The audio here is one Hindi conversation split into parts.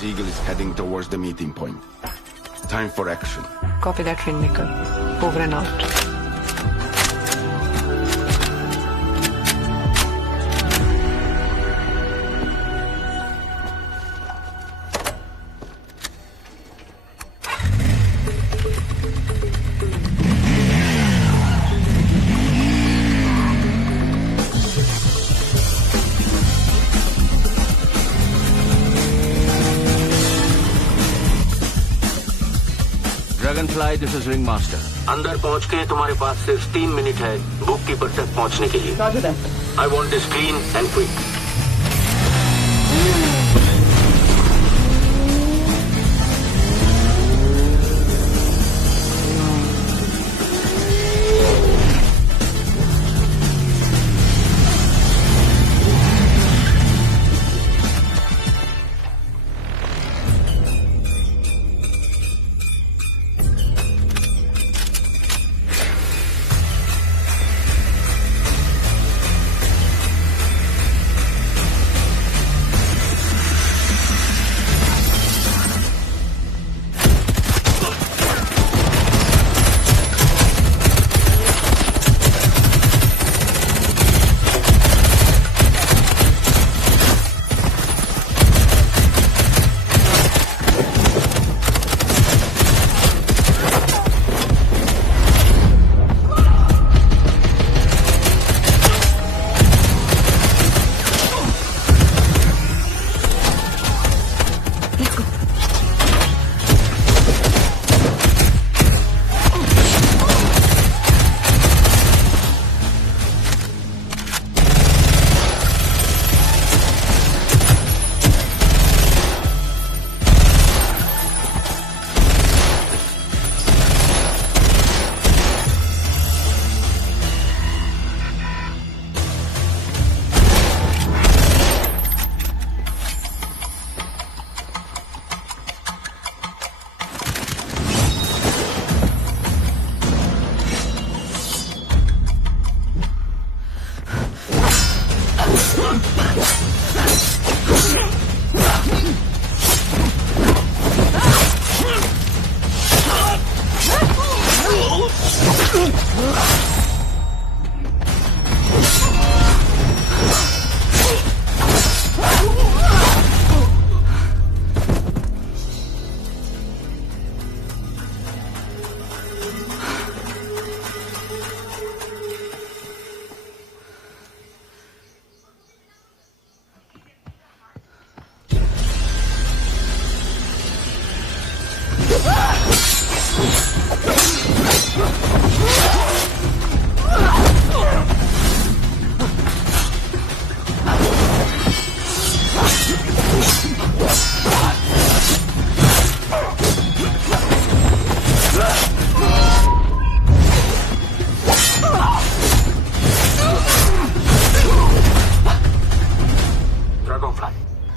Siegel is heading towards the meeting point. Time for action. Copy that, Rainmaker. Over and out. Dragonfly, this is ring master. अंदर पहुंच के तुम्हारे पास सिर्फ 3 मिनट है बुक कीपर तक पहुंचने के लिए। I want this clean and quick.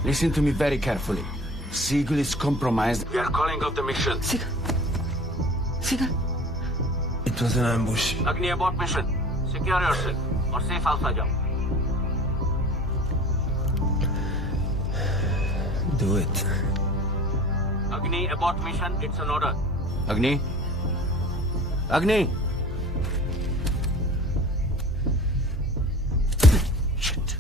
Listen to me very carefully. Siegel is compromised. We are calling off the mission. Siegel. It was an ambush. Agni, abort mission. Secure yourself. Or safe house aa jao. Do it. Agni, abort mission. It's an order. Agni? Agni? Shit.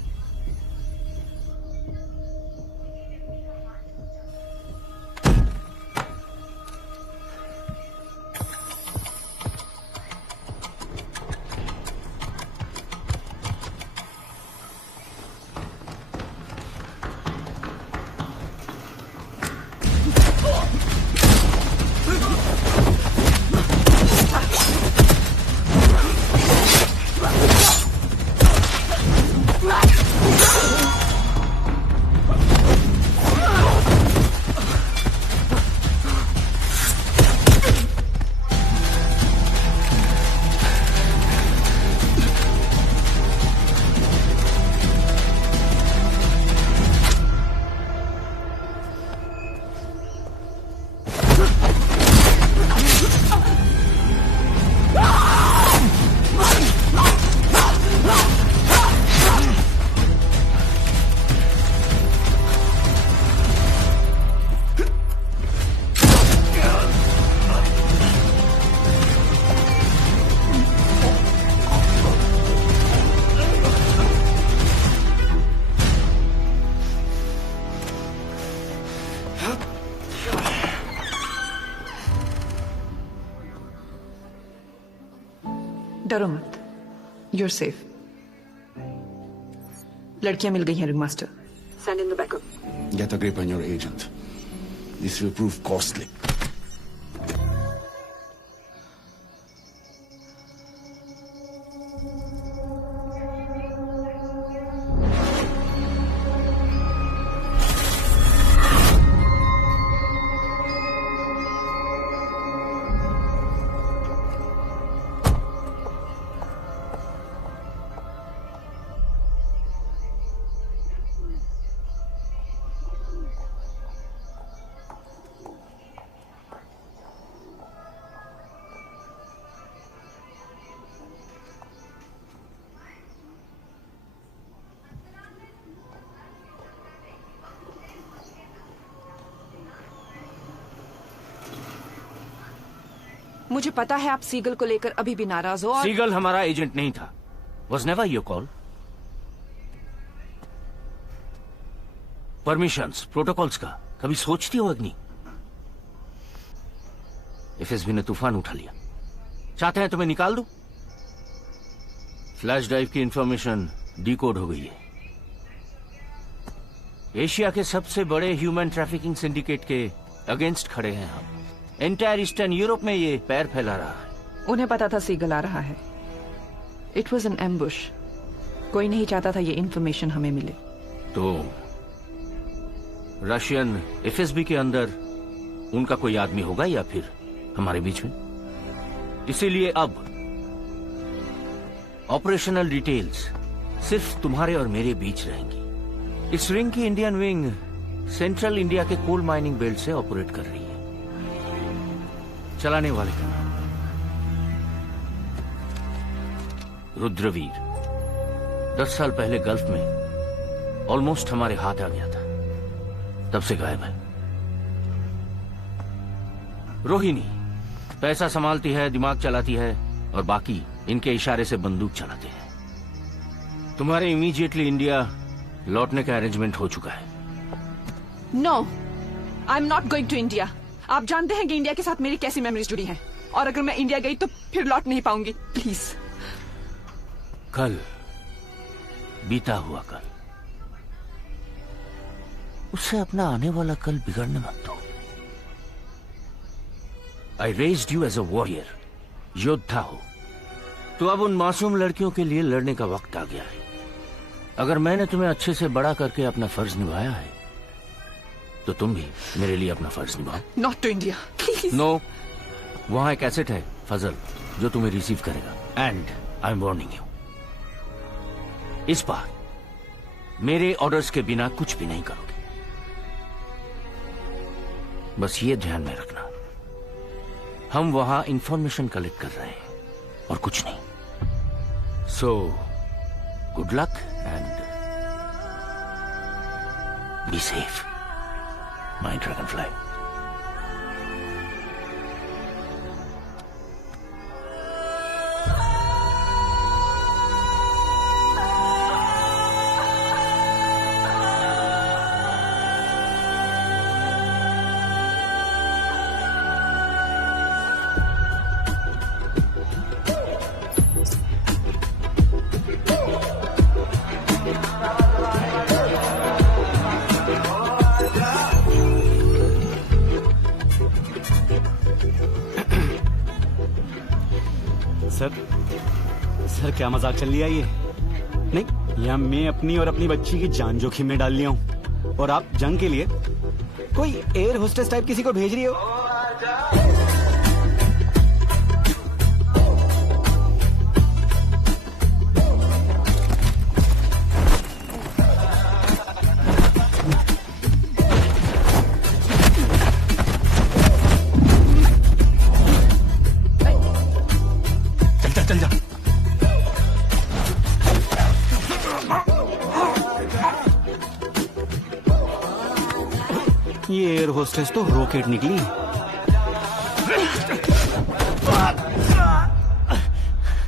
डरो मत, यूर सेफ। लड़कियां मिल गई हैं, ringmaster. Send in the backup. Get a grip on your agent. This will prove costly. मुझे पता है आप सीगल को लेकर अभी भी नाराज हो और सीगल हमारा एजेंट नहीं था। Was never your call. Permissions, protocols का कभी सोचती हो अग्नि? एफएसबी ने तूफान उठा लिया। चाहते हैं तुम्हें निकाल दूं? फ्लैश ड्राइव की इंफॉर्मेशन डिकोड हो गई है। एशिया के सबसे बड़े ह्यूमन ट्रैफिकिंग सिंडिकेट के अगेंस्ट खड़े हैं हम। एंटायर ईस्टर्न यूरोप में ये पैर फैला रहा है। उन्हें पता था सीगल आ रहा है। It was an ambush. कोई नहीं चाहता था ये इंफॉर्मेशन हमें मिले। तो रशियन एफएसबी के अंदर उनका कोई आदमी होगा या फिर हमारे बीच में? इसीलिए अब ऑपरेशनल डिटेल्स सिर्फ तुम्हारे और मेरे बीच रहेंगी। इस रिंग की इंडियन विंग सेंट्रल इंडिया के कोल माइनिंग बेल्ट से ऑपरेट कर रही है। चलाने वाले का नाम रुद्रवीर 10 साल पहले गल्फ में ऑलमोस्ट हमारे हाथ आ गया था, तब से गायब है। रोहिणी पैसा संभालती है, दिमाग चलाती है और बाकी इनके इशारे से बंदूक चलाते हैं। तुम्हारे इमीडिएटली इंडिया लौटने का अरेंजमेंट हो चुका है। No, I am not going to India. आप जानते हैं कि इंडिया के साथ मेरी कैसी मेमोरीज जुड़ी हैं, और अगर मैं इंडिया गई तो फिर लौट नहीं पाऊंगी। प्लीज। कल, बीता हुआ कल, उससे अपना आने वाला कल बिगड़ने मत दो। I raised you as a warrior, योद्धा हो, तो अब उन मासूम लड़कियों के लिए लड़ने का वक्त आ गया है। अगर मैंने तुम्हें अच्छे से बड़ा करके अपना फर्ज निभाया है, तो तुम भी मेरे लिए अपना फर्ज निभाओ। Not to India, please. No, वहां एक एसेट है फजल जो तुम्हें रिसीव करेगा। And I am warning you, इस बार मेरे ऑर्डर्स के बिना कुछ भी नहीं करोगे। बस ये ध्यान में रखना, हम वहां इंफॉर्मेशन कलेक्ट कर रहे हैं और कुछ नहीं। So good luck and be safe my Dragonfly. Sir क्या मजाक चल लिया ये? नहीं, यहाँ मैं अपनी और अपनी बच्ची की जान जोखिम में डाल लिया हूँ, और आप जंग के लिए कोई एयर होस्टेस टाइप किसी को भेज रही हो? चल जा। ये एयर होस्टेस तो रॉकेट निकली।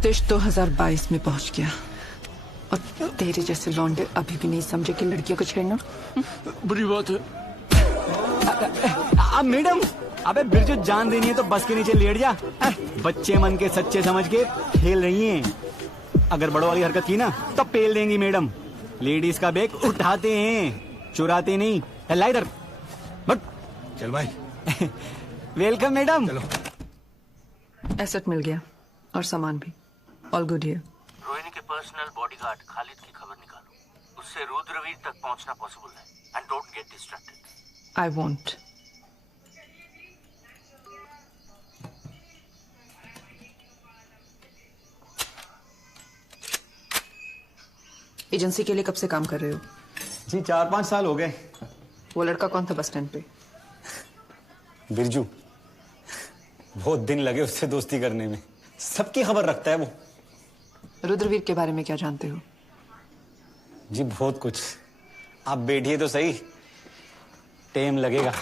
देश 2022 में पहुंच गया और तेरे जैसे लौंडे अभी भी नहीं समझे कि लड़कियों को छेड़ना बुरी बात है। मैडम अबे बिरजू जान देनी है तो बस के नीचे लेट जा। बच्चे मन के सच्चे समझ के खेल रही हैं। अगर बड़ों वाली हरकत की ना तो पेल देंगी मैडम। लेडीज का बैग उठाते हैं, चुराते नहीं। ला इधर बट। चल भाई। Welcome madam. चलो। एसेट मिल गया और सामान भी। All good here. रोहिणी के पर्सनल बॉडीगार्ड खालिद की खबर निकालो। उससे रुद्रवीर तक पहुंचना पॉसिबल है। And don't get distracted. I want. Agency के लिए कब से काम कर रहे हो? जी 4-5 साल हो गए। वो लड़का कौन था बस स्टैंड पे? बिरजू। बहुत दिन लगे उससे दोस्ती करने में। सबकी खबर रखता है वो। रुद्रवीर के बारे में क्या जानते हो? जी बहुत कुछ। आप बैठिए तो सही, टाइम लगेगा।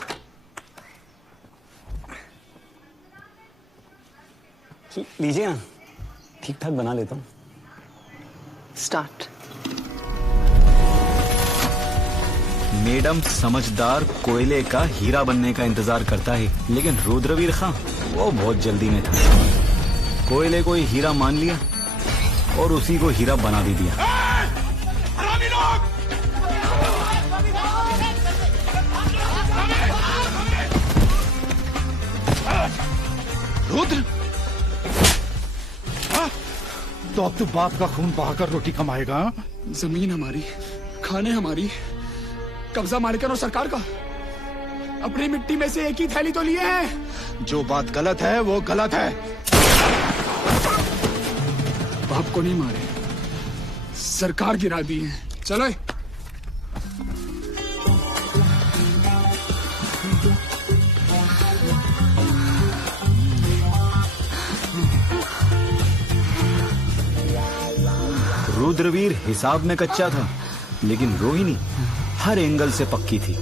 लीजिए ना, ठीक ठाक बना लेता हूँ। स्टार्ट। मैडम समझदार कोयले का हीरा बनने का इंतजार करता है, लेकिन रुद्रवीर खां वो बहुत जल्दी में था। कोयले को ही हीरा मान लिया और उसी को हीरा बना भी दिया। रुद्र, तो अब तू बाप का खून बहाकर रोटी कमाएगा? जमीन हमारी, खाने हमारी, कब्जा मालिकन और सरकार का। अपनी मिट्टी में से एक ही थैली तो लिए हैं। जो बात गलत है वो गलत है। बाप को नहीं मारे, सरकार गिरा दी है। चलो। रुद्रवीर हिसाब में कच्चा था, लेकिन रोहिणी हर एंगल से पक्की थी।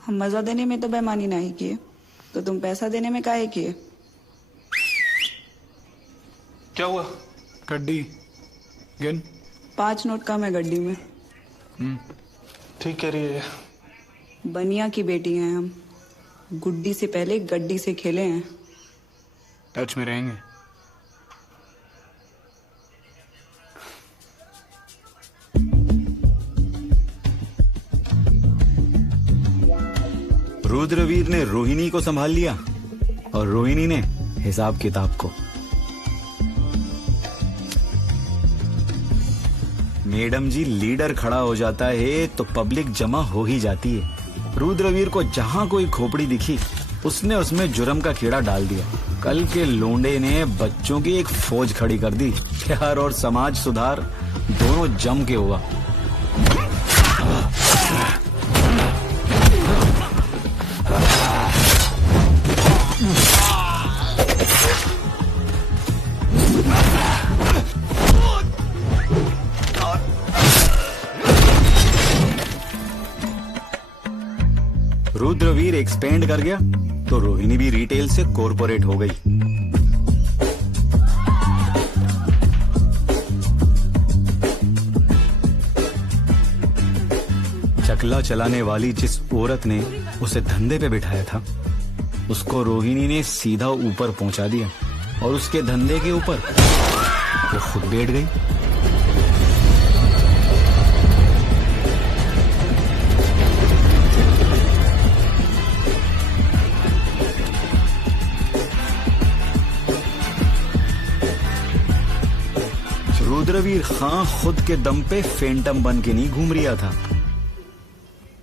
हम मजा देने में तो बेईमानी नहीं किए, तो तुम पैसा देने में काहे किए? क्या हुआ? गड्डी गिन। 5 नोट कम है गड्डी में। ठीक कह रही है। बनिया की बेटी हैं हम। गुड्डी से पहले गड्डी से खेले हैं। टच में रहेंगे। रुद्रवीर ने रोहिणी को संभाल लिया और रोहिणी ने हिसाब किताब को। मैडम जी, लीडर खड़ा हो जाता है तो पब्लिक जमा हो ही जाती है। रुद्रवीर को जहां कोई खोपड़ी दिखी उसने उसमें जुर्म का कीड़ा डाल दिया। कल के लोंडे ने बच्चों की एक फौज खड़ी कर दी। प्यार और समाज सुधार दोनों जम के हुआ। रुद्रवीर एक्सपेंड कर गया तो रोहिणी भी रिटेल से कॉर्पोरेट हो गई। चकला चलाने वाली जिस औरत ने उसे धंधे पे बिठाया था, उसको रोहिणी ने सीधा ऊपर पहुंचा दिया और उसके धंधे के ऊपर वो खुद बैठ गई। रुद्रवीर खां खुद के दम पे फैंटम बन के नहीं घूम रहा था।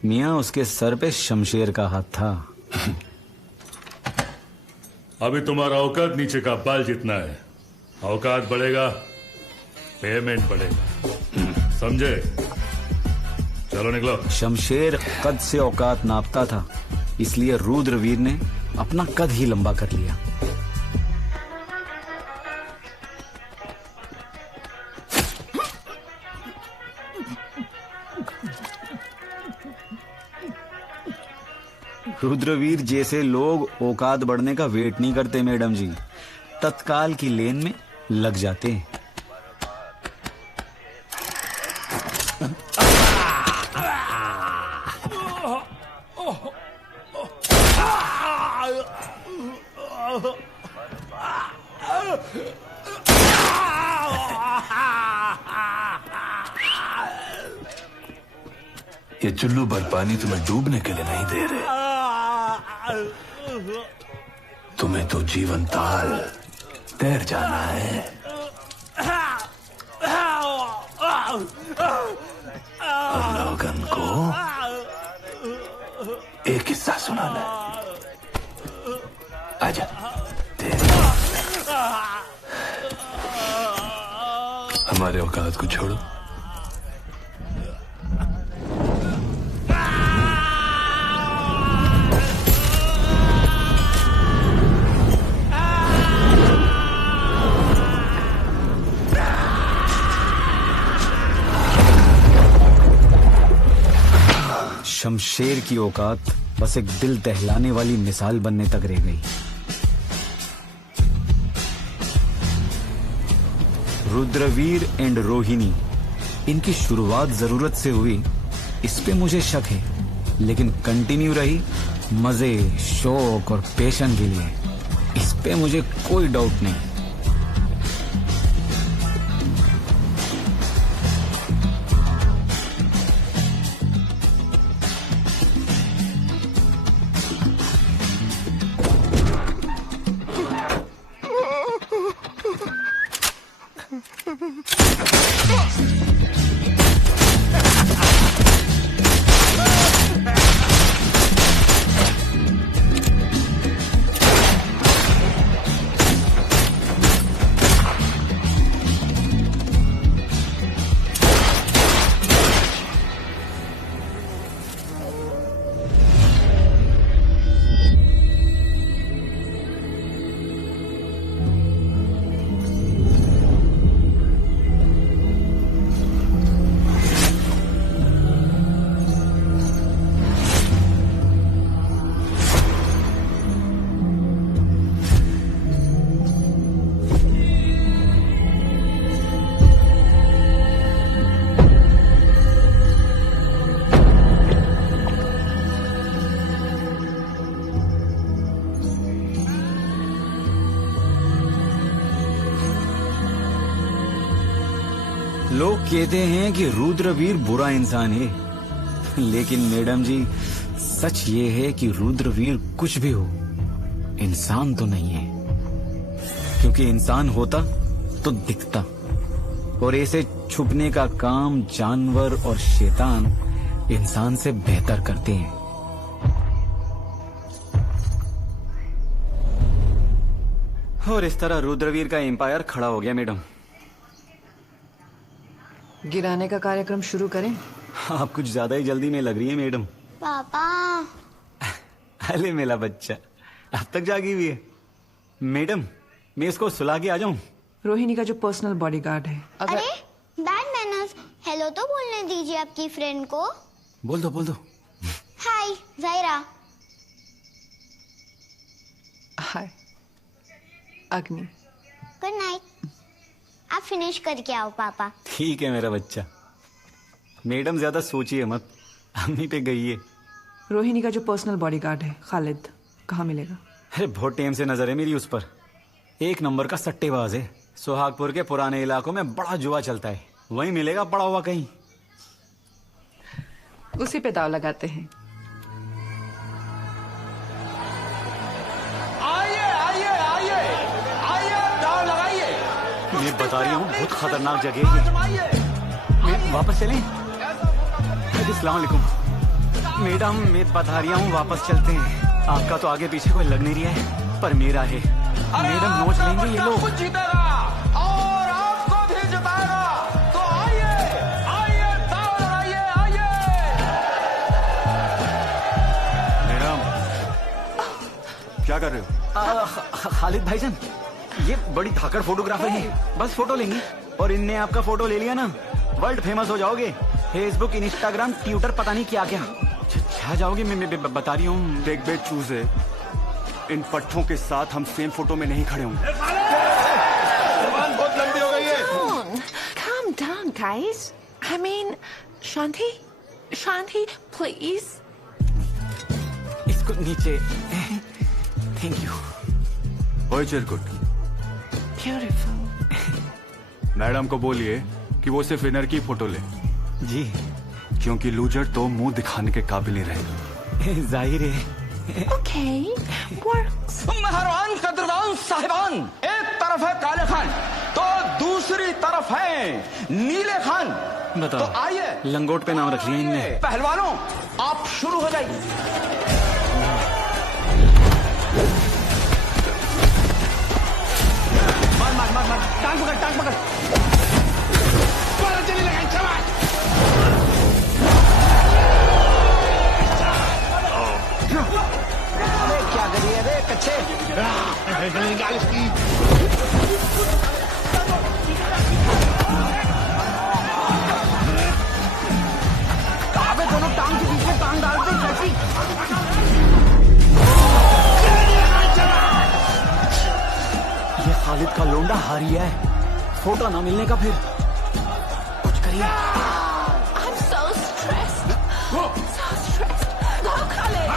मियां उसके सर पे शमशेर का हाथ था। अभी तुम्हारा औकात नीचे का बाल जितना है। औकात बढ़ेगा, पेमेंट बढ़ेगा, समझे? चलो निकलो। शमशेर कद से औकात नापता था, इसलिए रुद्रवीर ने अपना कद ही लंबा कर लिया। रुद्रवीर जैसे लोग औकात बढ़ने का वेट नहीं करते मैडम जी, तत्काल की लेन में लग जाते हैं। ये चुल्लू भर पानी तुम्हें डूबने के लिए नहीं दे रहे। तुम्हें तो जीवन ताल तैर जाना है। और लोगन को एक किस्सा सुनाना है। आजा हमारे औकात को छोड़ो। शमशेर की औकात बस एक दिल दहलाने वाली मिसाल बनने तक रह गई। रुद्रवीर एंड रोहिणी, इनकी शुरुआत जरूरत से हुई, इस पे मुझे शक है, लेकिन कंटिन्यू रही मजे, शौक और पैशन के लिए, इस पे मुझे कोई डाउट नहीं। लोग कहते हैं कि रुद्रवीर बुरा इंसान है, लेकिन मैडम जी सच ये है कि रुद्रवीर कुछ भी हो, इंसान तो नहीं है। क्योंकि इंसान होता तो दिखता, और ऐसे छुपने का काम जानवर और शैतान इंसान से बेहतर करते हैं। और इस तरह रुद्रवीर का एम्पायर खड़ा हो गया मैडम। गिराने का कार्यक्रम शुरू करें? आप कुछ ज्यादा ही जल्दी में लग रही है मैडम। पापा। अरे मेरा बच्चा अब तक जागी हुई है। मैडम मैं इसको सुला के आ जाऊं? रोहिणी का जो पर्सनल बॉडीगार्ड है। अरे बैड मैनर्स, हेलो तो बोलने दीजिए आपकी फ्रेंड को। बोल दो बोल दो। हाय जायरा। हाय अग्नि। Good night. आप फिनिश करके आओ पापा। ठीक है मेरा बच्चा। मैडम ज्यादा सोचिए मत, अम्मी पे गई है। रोहिणी का जो पर्सनल बॉडीगार्ड है खालिद, कहाँ मिलेगा? अरे बहुत टाइम से नजर है मेरी उस पर। एक नंबर का सट्टेबाज है। सुहागपुर के पुराने इलाकों में बड़ा जुआ चलता है, वहीं मिलेगा पड़ा हुआ कहीं। उसी पे दाव लगाते हैं। मैं बता रही हूँ बहुत खतरनाक जगह है ये। वापस चलें? अस्सलाम वालेकुम मैडम, मैं बता रही हूँ वापस चलते हैं। आपका तो आगे पीछे कोई लग नहीं रहा है, पर मेरा है। मैडम नोच लेंगे ये लोग। और आपको भी जिताएगा, तो आइए आइए दाव लगाइए, आइए। मैडम क्या कर रहे हो? खालिद भाईजान ये बड़ी धाकड़ फोटोग्राफर है, बस फोटो लेंगी और इनने आपका फोटो ले लिया ना, वर्ल्ड फेमस हो जाओगे। फेसबुक, इंस्टाग्राम, ट्विटर, पता नहीं क्या क्या छा जाओगे। मैं बता रही हूँ। देख बे चूजे, इन पट्टों के साथ हम सेम फोटो में नहीं खड़े होंगे। जबान बहुत लंबी हो गई है। Calm down, guys. I mean, Shanti, please. नीचे। Thank you. ओए चिरकुट, ब्यूटीफुल। मैडम को बोलिए कि वो सिर्फ विनर की फोटो ले। जी। क्योंकि लूजर तो मुंह दिखाने के काबिल नहीं रहेगा। जाहिर है। Okay, works. मेहरबान कदरदान साहिबान, एक तरफ है काले खान तो दूसरी तरफ है नीले खान। बताओ, तो आइए, लंगोट पे नाम रख लिया इनने। पहलवानों आप शुरू हो जाइए। मार मार मार मार, टांग पकड़ टांग पकड़। चली लगा अरे क्या करिए रे कच्चे। निकाल इसकी। दोनों टांग के बीच में टांग डालते कैसी। ये खालिद का लोंडा हारी है, फोटो ना मिलने का फिर कुछ करिए। I'm so stressed. So stressed. Go, Khalid.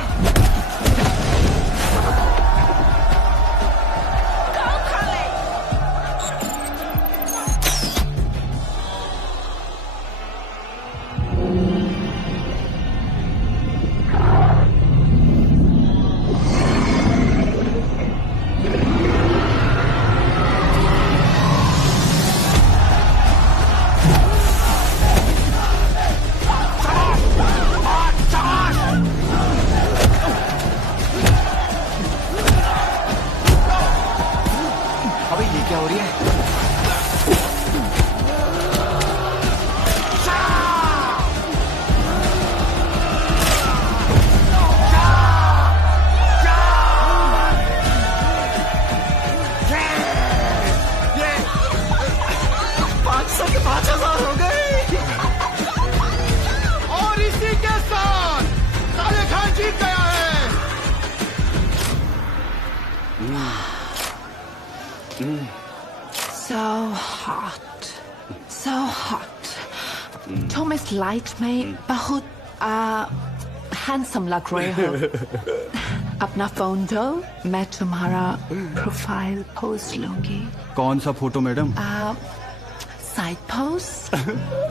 Go, Khalid. अबे ये क्या हो रही है? हो गए और इसी के साथ काले खान जीत गया है। So hot. So hot. तुम इस लाइट में बहुत हैंडसम लग रहे हो। अपना फोन दो, मैं तुम्हारा प्रोफाइल पोज लूंगी। कौन सा photo madam? Side pose.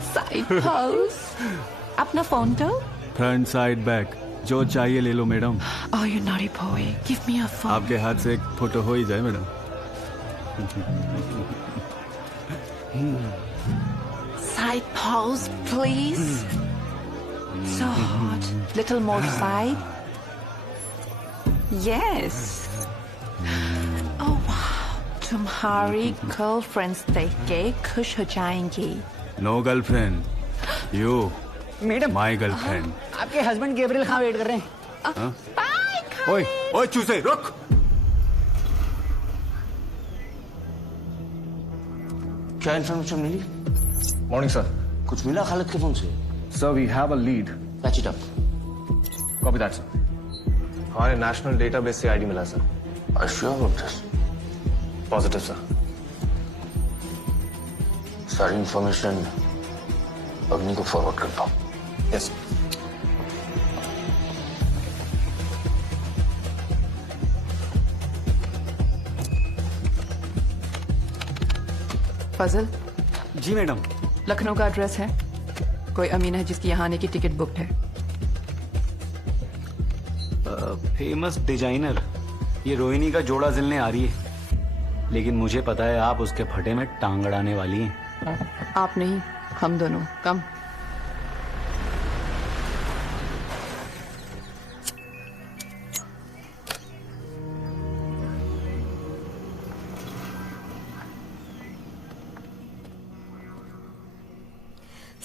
Side pose. अपना फोन दो। फ्रंट साइड बैक जो चाहिए ले लो madam. Oh, you naughty boy. Give me a phone. आपके हाथ से एक फोटो हो ही जाए madam. Side pose, please. So hot. Little more side. Yes. Oh wow. तुम्हारी गर्लफ्रेंड्स देख के खुश हो जाएंगी। No girlfriend, you madam my girlfriend. आपके हस्बैंड गैब्रियल खान वेट कर रहे हैं। ओए ओए चूसे रुक। क्या इन्फॉर्मेशन मिली? Morning sir. कुछ मिला खालिद के फोन से? Sir we have a lead. Patch it up. Copy that sir. हमारे नेशनल डेटाबेस से आईडी मिला sir. Are you sure about this? Positive sir. सारी इन्फॉर्मेशन अग्नि को फॉरवर्ड करता हूँ। यस। फजल। जी मैडम। लखनऊ का एड्रेस है? कोई अमीन है जिसकी यहाँ आने की टिकट बुकड है? फेमस डिजाइनर, ये रोहिणी का जोड़ा सिलने आ रही है, लेकिन मुझे पता है आप उसके फटे में टांग अड़ाने वाली हैं। आप नहीं, हम दोनों। कम।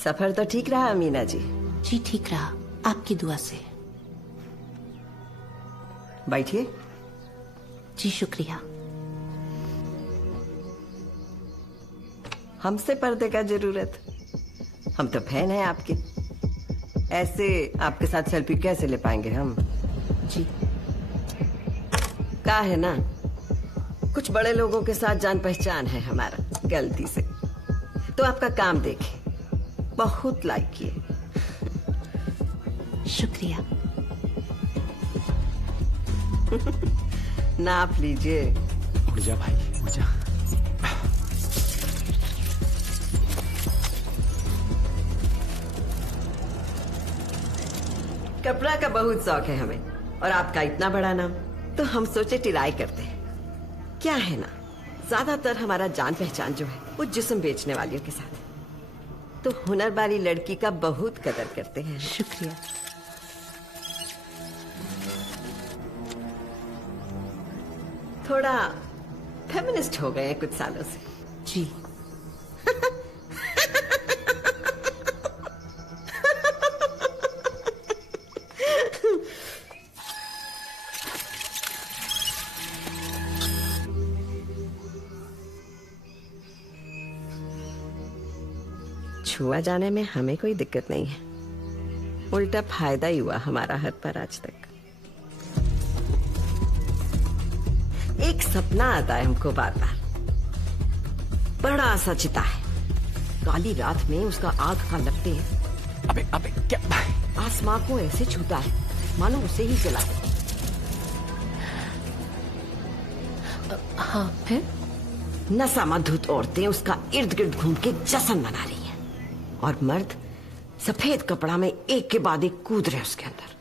सफर तो ठीक रहा अमीना जी? जी ठीक रहा, आपकी दुआ से। बैठिए। जी शुक्रिया। हमसे पर्दे का जरूरत? हम तो फैन हैं आपके। ऐसे आपके साथ सेल्फी कैसे ले पाएंगे हम? जी का है ना, कुछ बड़े लोगों के साथ जान पहचान है हमारा, गलती से तो आपका काम देखे, बहुत लाइक किए। शुक्रिया। नाप लीजिए। उठ जा भाई, उठ जा। कपड़ा का बहुत शौक है हमें, और आपका इतना बड़ा नाम, तो हम सोचे ट्राई करते हैं। क्या है ना, ज्यादातर हमारा जान पहचान जो है वो जिस्म बेचने वालियों के साथ है, तो हुनर वाली लड़की का बहुत कदर करते हैं। शुक्रिया। थोड़ा फेमिनिस्ट हो गए हैं कुछ सालों से। जी। छुआ जाने में हमें कोई दिक्कत नहीं है, उल्टा फायदा ही हुआ हमारा हर पर आज तक। एक सपना आता है हमको बार बार, बड़ा सा चिता है, काली रात में उसका आग का लपटे अबे क्या आसमां को ऐसे छूता है मानो उसे ही जला दे। हाँ, फिर नसामधुत औरतें उसका इर्द गिर्द घूम के जश्न मना रही हैं, और मर्द सफेद कपड़ा में एक के बाद एक कूद रहे उसके अंदर।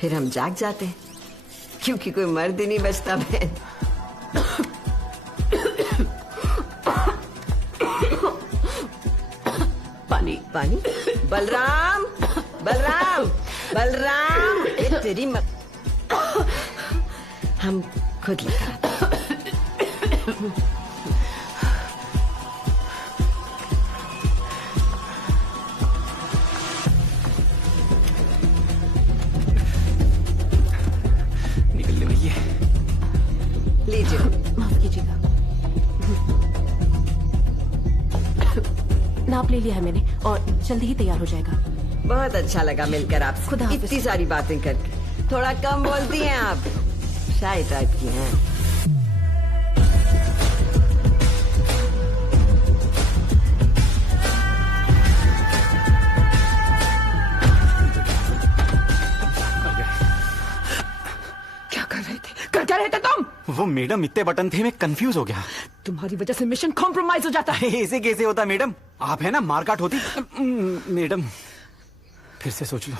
फिर हम जाग जाते हैं, क्योंकि कोई मर्द ही नहीं बचता बहन। पानी पानी। बलराम बलराम बलराम, तेरी हम खुद लेकर आते हैं। निकलने भैया। लीजिए। माफ कीजिएगा। नाप ले लिया है मैंने और जल्दी ही तैयार हो जाएगा। बहुत अच्छा लगा मिलकर आपसे, खुदा हाफिज। इतनी सारी बातें करके। थोड़ा कम बोलती हैं आप, शाय टाइप की हैं। क्या कर रहे थे? कर क्या रहे थे तुम? वो मैडम इतने बटन थे, मैं कंफ्यूज हो गया। तुम्हारी वजह से मिशन कॉम्प्रोमाइज हो जाता है। ऐसे कैसे होता मैडम? आप है ना, मारकाट होती। मैडम फिर से सोच लो।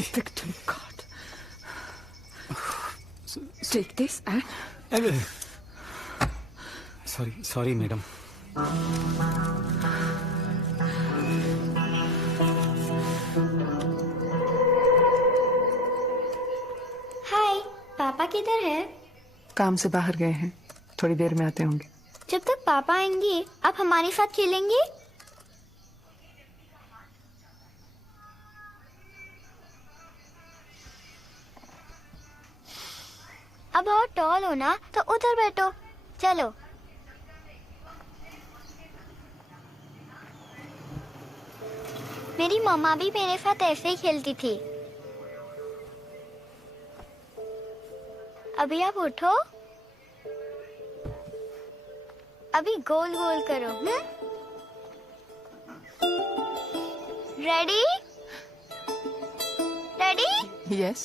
Victim God. Take this and sorry madam. Hi, पापा किधर है? काम से बाहर गए हैं, थोड़ी देर में आते होंगे। जब तक पापा आएंगे आप हमारे साथ खेलेंगे? अब बहुत टॉल हो ना, तो उधर बैठो। चलो। मेरी मम्मा भी मेरे साथ ऐसे ही खेलती थी। अभी आप उठो, अभी गोल गोल करो। Ready? Ready? Yes.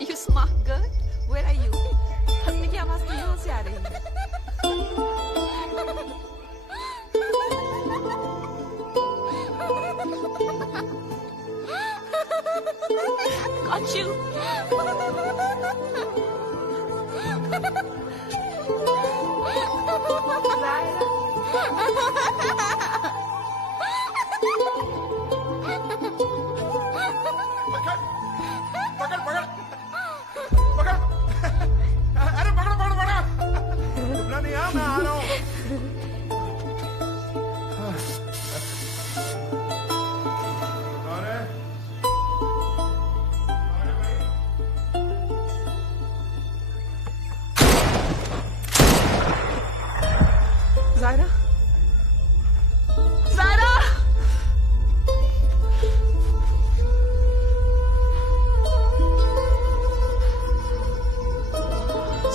You smart girl. Where are you? हंसने की आवाज तो यहाँ से आ रही है। Got you. Zaira? Zaira!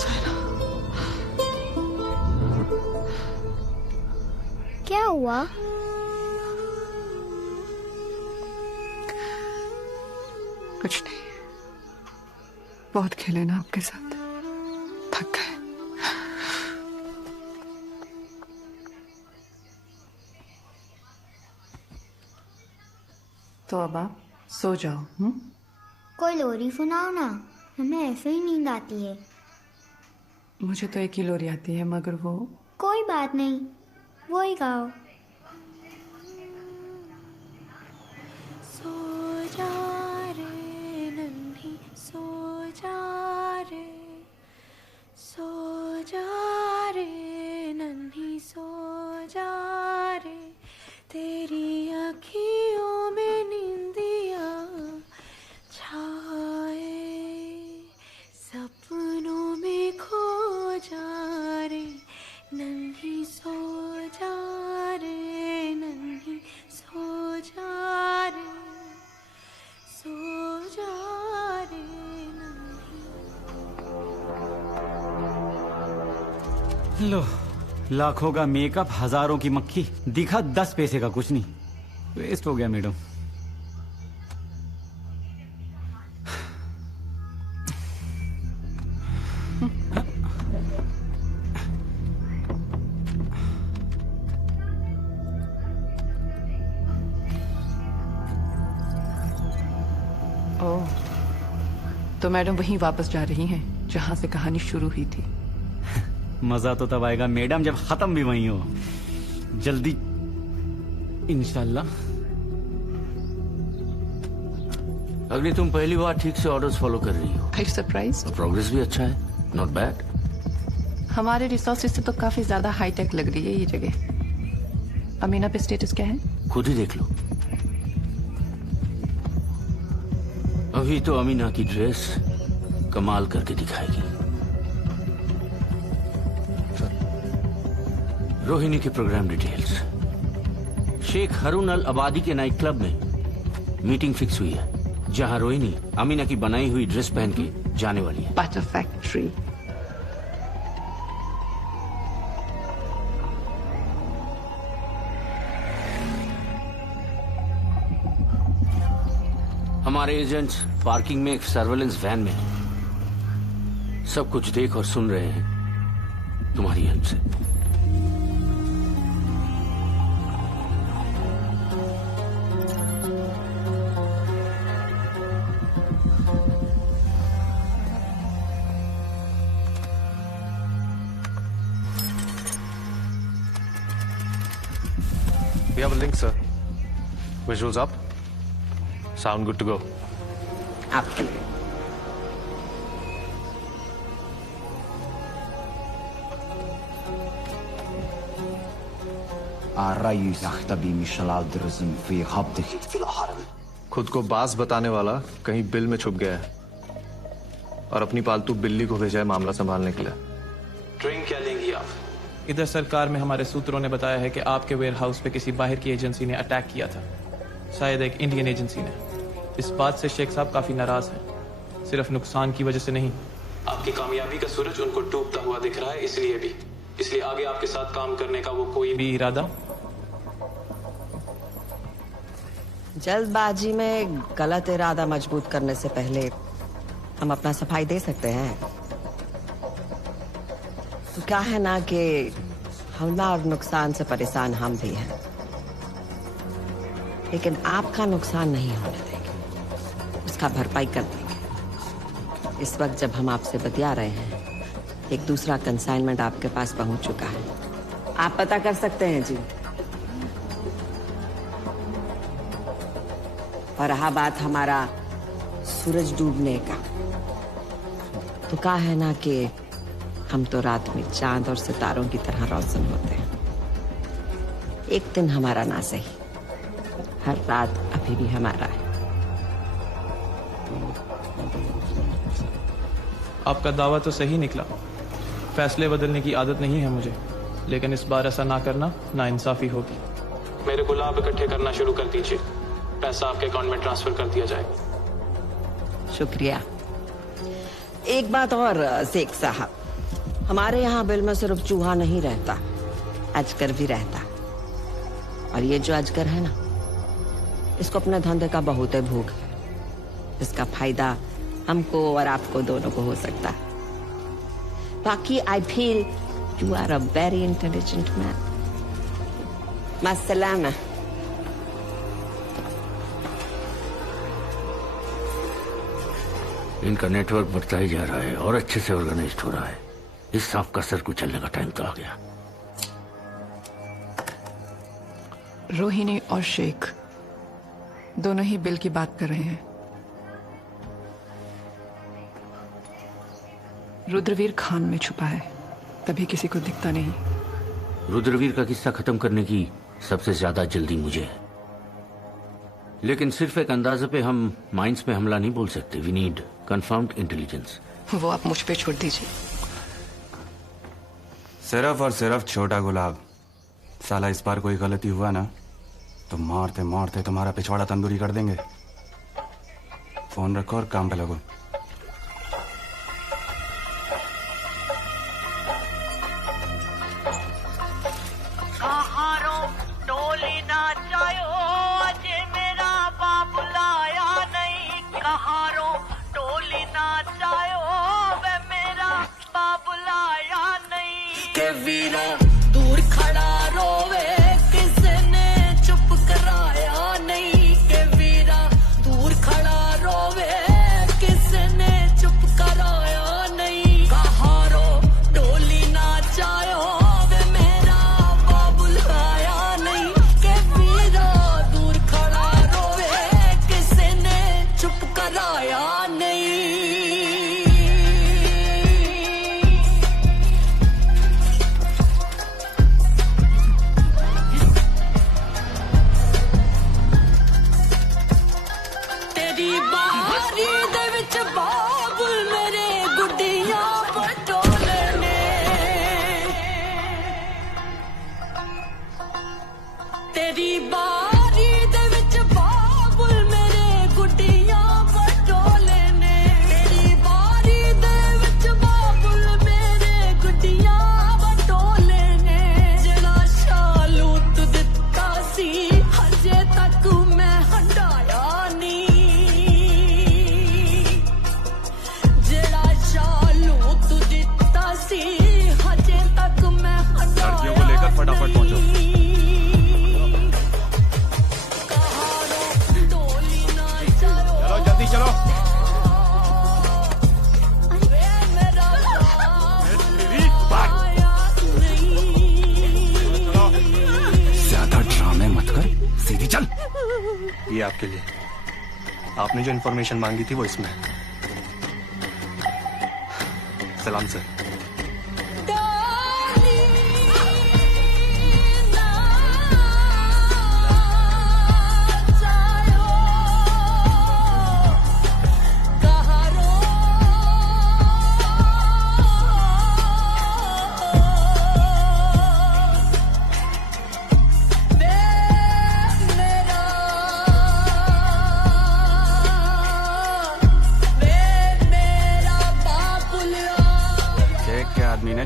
Zaira? क्या हुआ? कुछ नहीं। बहुत खेले ना आपके साथ, थक गए। तो अब आप सो जाओ। कोई लोरी सुनाओ ना, हमें ऐसे ही नींद आती है। मुझे तो एक ही लोरी आती है, मगर वो कोई बात नहीं, वो ही गाओ। सो जा रे नन्ही, सो जा रे, सो जा रे नन्ही, सो जा रे, तेरी आँखियों में नींदिया छाए, सपनों में खो जा रे नन्ही, सो जा रे नन्ही, सो जा रे, सो जा रे नन्ही। लो, लाखों का मेकअप, हजारों की मक्खी, दिखा 10 पैसे का कुछ नहीं। वेस्ट हो गया मैडम। ओह, तो मैडम वहीं वापस जा रही हैं जहां से कहानी शुरू हुई थी। मजा तो तब आएगा मैडम जब खत्म भी वहीं हो। जल्दी इंशाल्लाह। अगली तुम पहली बार ठीक से ऑर्डर्स फॉलो कर रही हो। सरप्राइज। प्रोग्रेस भी अच्छा है, नॉट बैड। हमारे रिसोर्सेज से तो काफी ज्यादा हाईटेक लग रही है ये जगह। अमीना पे स्टेटस क्या है? खुद ही देख लो। अभी तो अमीना की ड्रेस कमाल करके दिखाएगी। रोहिणी के प्रोग्राम डिटेल्स। शेख हारून अल अबादी के नाइट क्लब में मीटिंग फिक्स हुई है, जहां रोहिणी अमीना की बनाई हुई ड्रेस पहन के जाने वाली है। Butter factory. हमारे एजेंट्स पार्किंग में एक सर्वेलेंस वैन में सब कुछ देख और सुन रहे हैं तुम्हारी हेल्प से। We have a link, sir. Visuals up. Sound good to go. आपके लिए। खुद को बास बताने वाला कहीं बिल में छुप गया है और अपनी पालतू बिल्ली को भेजा है मामला संभालने के लिए। ड्रिंक क्या लेंगी आप? इधर सरकार में हमारे सूत्रों ने बताया है कि आपके वेयरहाउस पे किसी बाहर की एजेंसी ने अटैक किया था, शायद एक इंडियन एजेंसी ने। इस बात से शेख साहब काफी नाराज हैं, सिर्फ नुकसान की वजह से नहीं। आपकी कामयाबी का सूरज उनको डूबता हुआ दिख रहा है, इसलिए आगे आपके साथ काम करने का वो कोई भी इरादा। जल्दबाजी में गलत इरादा मजबूत करने से पहले हम अपना सफाई दे सकते हैं। तो क्या है ना कि हमला और नुकसान से परेशान हम भी हैं, लेकिन आपका नुकसान नहीं होने देंगे, उसका भरपाई कर देंगे। इस वक्त जब हम आपसे बतिया रहे हैं, एक दूसरा कंसाइनमेंट आपके पास पहुंच चुका है, आप पता कर सकते हैं जी। और रहा बात हमारा सूरज डूबने का, तो क्या है ना कि हम तो रात में चांद और सितारों की तरह रोशन होते हैं। एक दिन हमारा ना सही, हर रात अभी भी हमारा है। आपका दावा तो सही निकला, फैसले बदलने की आदत नहीं है मुझे, लेकिन इस बार ऐसा ना करना नाइंसाफी होगी। मेरे गुलाब इकट्ठे करना शुरू कर दीजिए, पैसा आपके अकाउंट में ट्रांसफर कर दिया जाएगा। शुक्रिया। एक बात और शेख साहब, हमारे यहाँ बिल में सिर्फ चूहा नहीं रहता, अजगर भी रहता। और ये जो अजगर है ना, इसको अपने धंधे का बहुत भूख है। इसका फायदा हमको और आपको दोनों को हो सकता है। बाकी I feel you are a very intelligent man. मसलामा। इनका नेटवर्क बढ़ता ही जा रहा है और अच्छे से ऑर्गेनाइज्ड हो रहा है। इस सांप का सर कुचलने का टाइम तो आ गया। रोहिणी और शेख दोनों ही बिल की बात कर रहे हैं। रुद्रवीर खान में छुपा है, तभी किसी को दिखता नहीं। रुद्रवीर का किस्सा खत्म करने की सबसे ज्यादा जल्दी मुझे है, लेकिन सिर्फ एक अंदाजे पे हम माइंड्स पे हमला नहीं बोल सकते। We need confirmed intelligence. वो आप मुझ पे छोड़ दीजिए। सिर्फ और सिर्फ छोटा गुलाब। साला इस बार कोई गलती हुआ ना तो मारते मारते तुम्हारा पिछवाड़ा तंदूरी कर देंगे। फोन रखो और काम पे लगो। दूर खड़ा रोवे किसने चुप कराया नहीं के वीरा। दूर खड़ा रोवे किसने चुप कराया नहीं। कहारो डोली नाचायो वे मेरा बाबुल आया नहीं के वीरा। दूर खड़ा रोवे किसने चुप कराया नहीं। तेरी बारी दे विच बाबुल मेरे गुड्डियां बटोले ने। तेरी बारी दे विच बाबुल मेरे गुड्डियां बटोले ने। जेड़ा शालू तू दिता सी हजे तक मैं हंडाया नहीं। जेड़ा शालू तू दिता सी हजे तक मैं हंडाया। लड़कियों को लेकर फटाफट पहुंचो। जल्दी चलो। ज्यादा ड्रामे मत कर, सीधी चल। ये आपके लिए। आपने जो इन्फॉर्मेशन मांगी थी वो इसमें है। सलाम सर।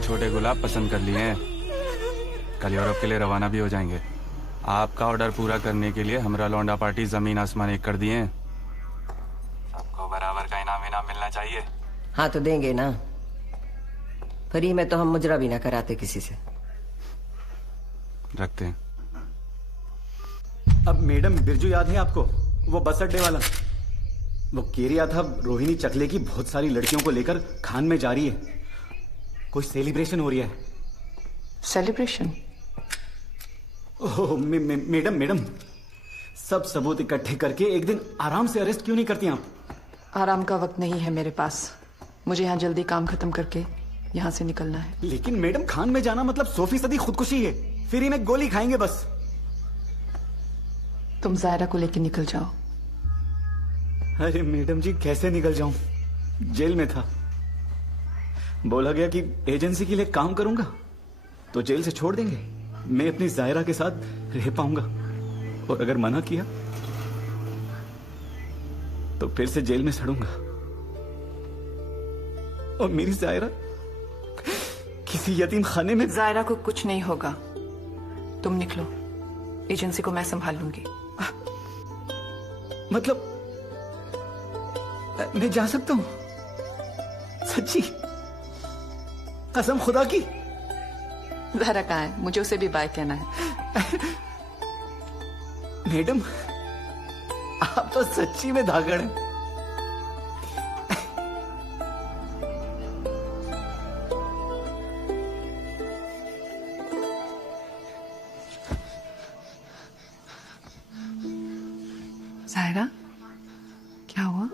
छोटे गुलाब पसंद कर लिए हैं। कल यूरोप के लिए रवाना भी हो जाएंगे। आपका ऑर्डर पूरा करने के लिए हमरा लौंडा पार्टी जमीन आसमान एक कर दिए हैं। सबको बराबर का इनाम मिलना चाहिए। हाँ तो देंगे ना। फ्री में तो हम मुजरा भी ना कराते किसी से। रखते हैं। अब मैडम बिरजू याद है आपको? वो बस अड्डे वाला। वो कह रहा था रोहिणी चकले की बहुत सारी लड़कियों को लेकर खान में जा रही है। कोई सेलिब्रेशन हो रही है। सेलिब्रेशन? ओह मैडम मैडम, सब सबूत इकट्ठे करके एक दिन आराम से अरेस्ट क्यों नहीं करती आप? आराम का वक्त नहीं है मेरे पास। मुझे यहाँ जल्दी काम खत्म करके यहाँ से निकलना है। लेकिन मैडम खान में जाना मतलब 100% खुदकुशी है। फिर ही में गोली खाएंगे बस। तुम जायरा को लेकर निकल जाओ। अरे मैडम जी कैसे निकल जाऊं? जेल में था। बोला गया कि एजेंसी के लिए काम करूंगा तो जेल से छोड़ देंगे। मैं अपनी जायरा के साथ रह पाऊंगा। और अगर मना किया तो फिर से जेल में सड़ूंगा। और मेरी जायरा किसी यतीम खाने में। जायरा को कुछ नहीं होगा। तुम निकलो, एजेंसी को मैं संभाल लूंगी। मतलब मैं जा सकता हूँ? सच्ची? कसम खुदा की? जरा कहाँ है? मुझे उसे भी बाय कहना है। मैडम, आप तो सच्ची में धागड़ हैं। सायरा, क्या हुआ?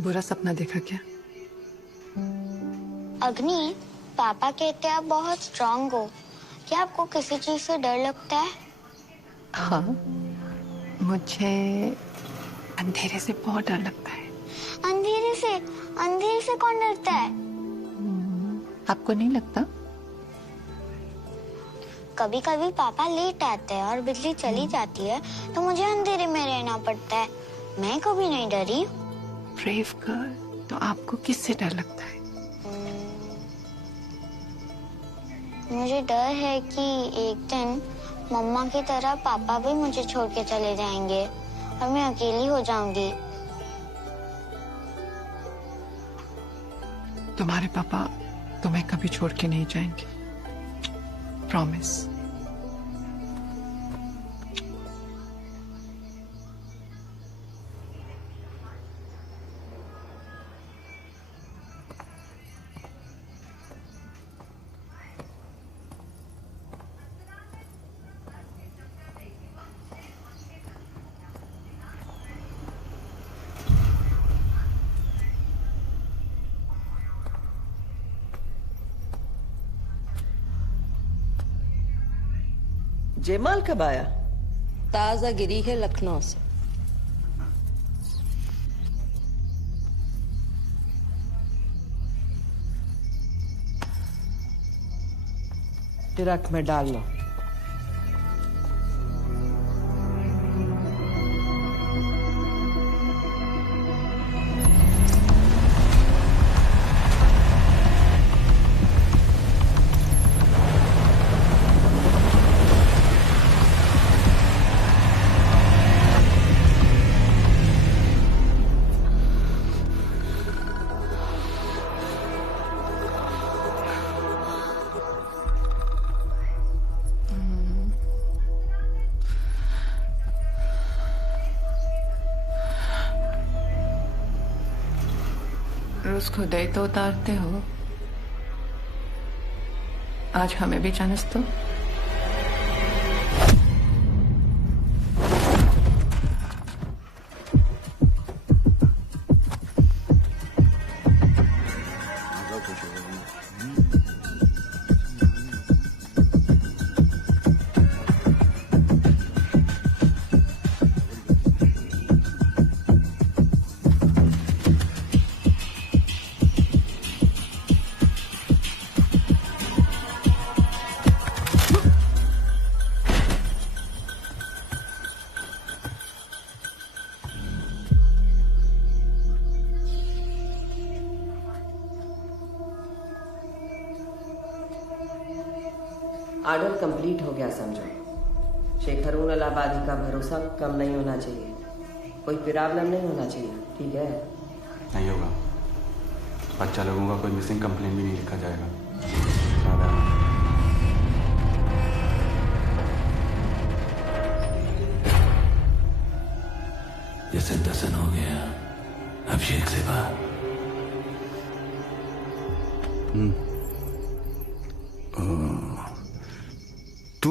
बुरा सपना देखा क्या? अग्नि, पापा कहते हैं आप बहुत स्ट्रांग हो। क्या आपको किसी चीज से डर लगता है? हाँ, मुझे अंधेरे से बहुत डर लगता है। अंधेरे से? अंधेरे से कौन डरता है? आपको नहीं लगता? कभी कभी पापा लेट आते हैं और बिजली चली जाती है तो मुझे अंधेरे में रहना पड़ता है। मैं कभी नहीं डरी। ब्रेव गर्ल, तो आपको किससे डर लगता है? मुझे डर है कि एक दिन मम्मा की तरह पापा भी मुझे छोड़ के चले जाएंगे और मैं अकेली हो जाऊंगी। तुम्हारे पापा तुम्हें कभी छोड़ के नहीं जाएंगे, प्रॉमिस। जयमाल कब आया? ताजा गिरी है लखनऊ से। ट्रक में डाल लो। रोज खुद ही तो उतारते हो, आज हमें भी चांस दो। ऑर्डर कंप्लीट हो गया समझो। शेखरून इलाहाबादी का भरोसा कम नहीं होना चाहिए, कोई प्रॉब्लम नहीं होना चाहिए, ठीक है? नहीं होगा। बच्चा लोगों का कोई मिसिंग कंप्लेन भी नहीं लिखा जाएगा। जैसे दसन हो गया, अब शेख से बात। तू?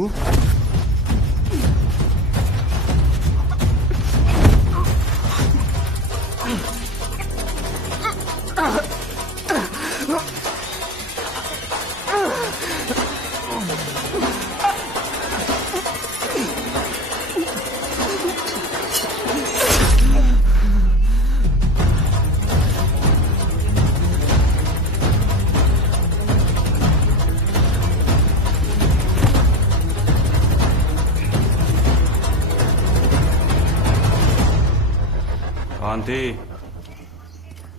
शांति,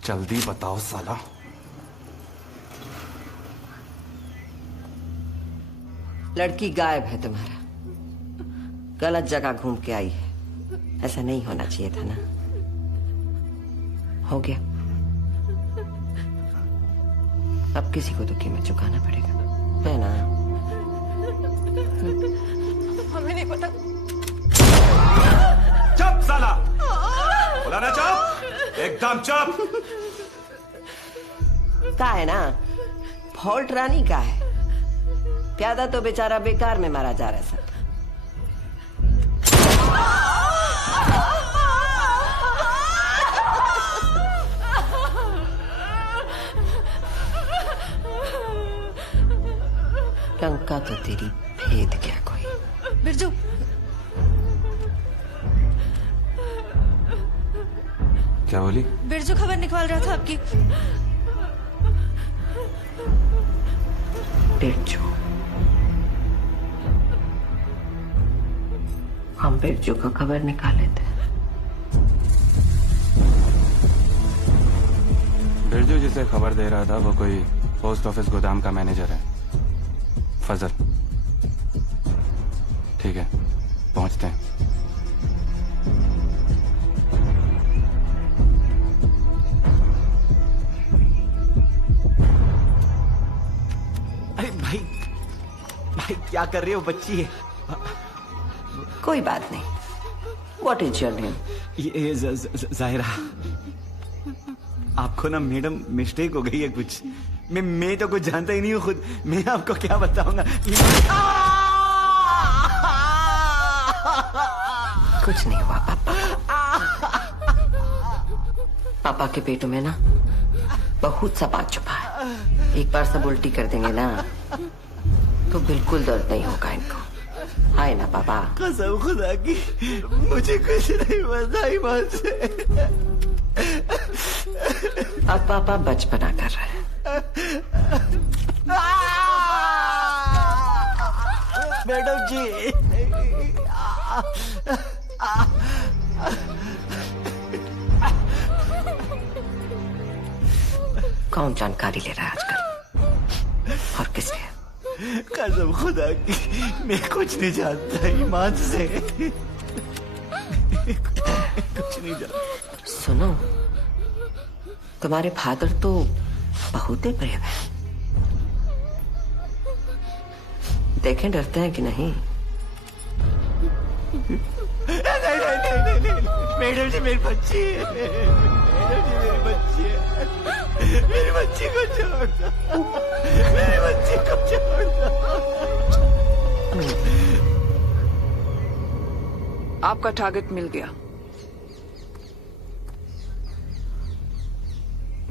जल्दी बताओ साला। लड़की गायब है तुम्हारा, गलत जगह घूम के आई है। ऐसा नहीं होना चाहिए था ना। हो गया। अब किसी को तो कीमत चुकाना पड़ेगा, है ना? हमें नहीं पता। चुप साला, बोला ना चुप, एकदम चुप। का है ना, फॉल्ट रानी का है। प्यादा तो बेचारा बेकार में मारा जा रहा है सर। टंका तो तेरी भेद क्या कोई। बिरजू, क्या बोली? बिरजू खबर निकाल रहा था आपकी। बिरजू, हम बिरजू को खबर निकाले थे। बिरजू जिसे खबर दे रहा था वो कोई पोस्ट ऑफिस गोदाम का मैनेजर है, फजल। ठीक है, पहुंचते हैं। अरे भाई, भाई क्या कर रहे हो? बच्ची है। कोई बात नहीं। What is your name? ये जाहिरा। आपको ना मैडम मिस्टेक हो गई है कुछ। मैं तो कुछ जानता ही नहीं हूँ खुद। मैं आपको क्या बताऊंगा। कुछ नहीं हुआ पापा। पापा के पेटों में ना बहुत सा बात छुपा है। एक बार सब उल्टी कर देंगे ना तो बिल्कुल दर्द नहीं होगा इनको। हाय ना पापा। कसम खुदा की मुझे कुछ नहीं पता ईमान से। अब पापा बचपना कर रहे हैं। मैडम जी, कौन जानकारी ले रहा है आजकल और किसने? कसम खुदा की मैं कुछ नहीं जानता ईमान से। कुछ नहीं जानता। सुनो, तुम्हारे फादर तो बहुत ही ब्रेव है। देखें डरते हैं कि नहीं? नहीं, मैडम जी मेरी बच्ची है। मैडम जी मेरी बच्ची है। मेरी बच्ची को छोड़ दो। मेरी बच्ची को छोड़ दो। आपका टारगेट मिल गया।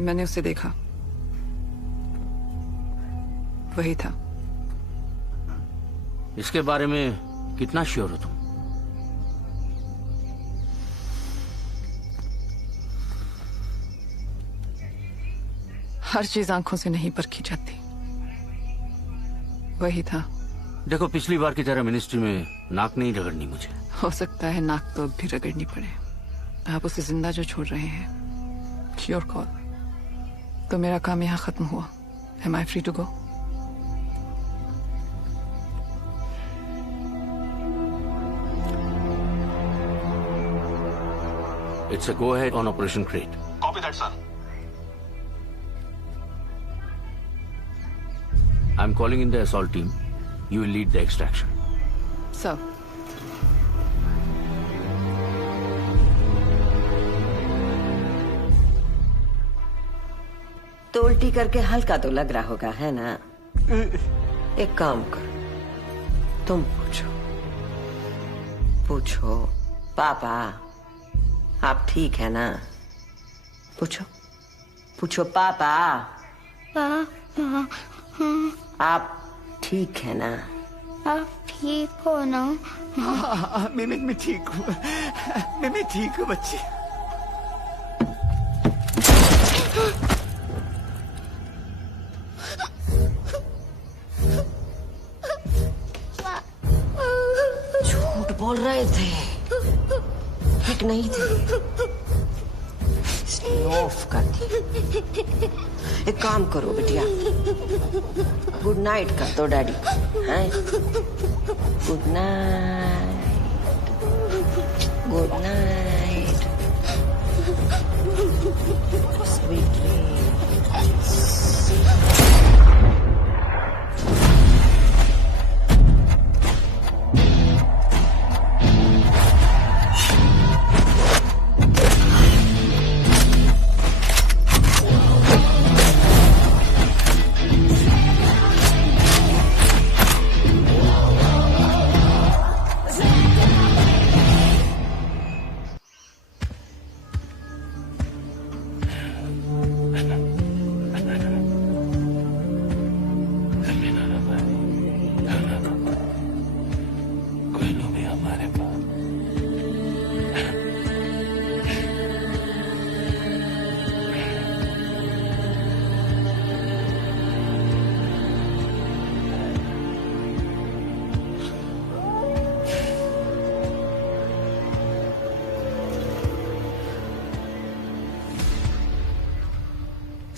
मैंने उसे देखा, वही था। इसके बारे में कितना श्योर हो तुम? हर चीज आंखों से नहीं परखी जाती। वही था। देखो, पिछली बार की तरह मिनिस्ट्री में नाक नहीं रगड़नी मुझे। हो सकता है नाक तो अब भी रगड़नी पड़े। आप उसे जिंदा जो छोड़ रहे हैं, योर कॉल। तो मेरा काम यहाँ खत्म हुआ। Am I free to go? It's a go ahead on Operation Crate. Copy that, sir. I'm calling in the assault team. You will lead the extraction. Sir. तो उल्टी करके हल्का तो लग रहा होगा, है ना? एक काम करो, तुम पूछो पापा आप ठीक है ना? पूछो पापा आप ठीक है ना? आप ठीक हो ना? मैं ठीक हूँ। मैं ठीक हूँ बच्ची। झूठ बोल रहे थे, ठीक नहीं थे। ऑफ कर दी। एक काम करो बिटिया, गुड नाइट कर दो डैडी को, हैं? Good night, good night.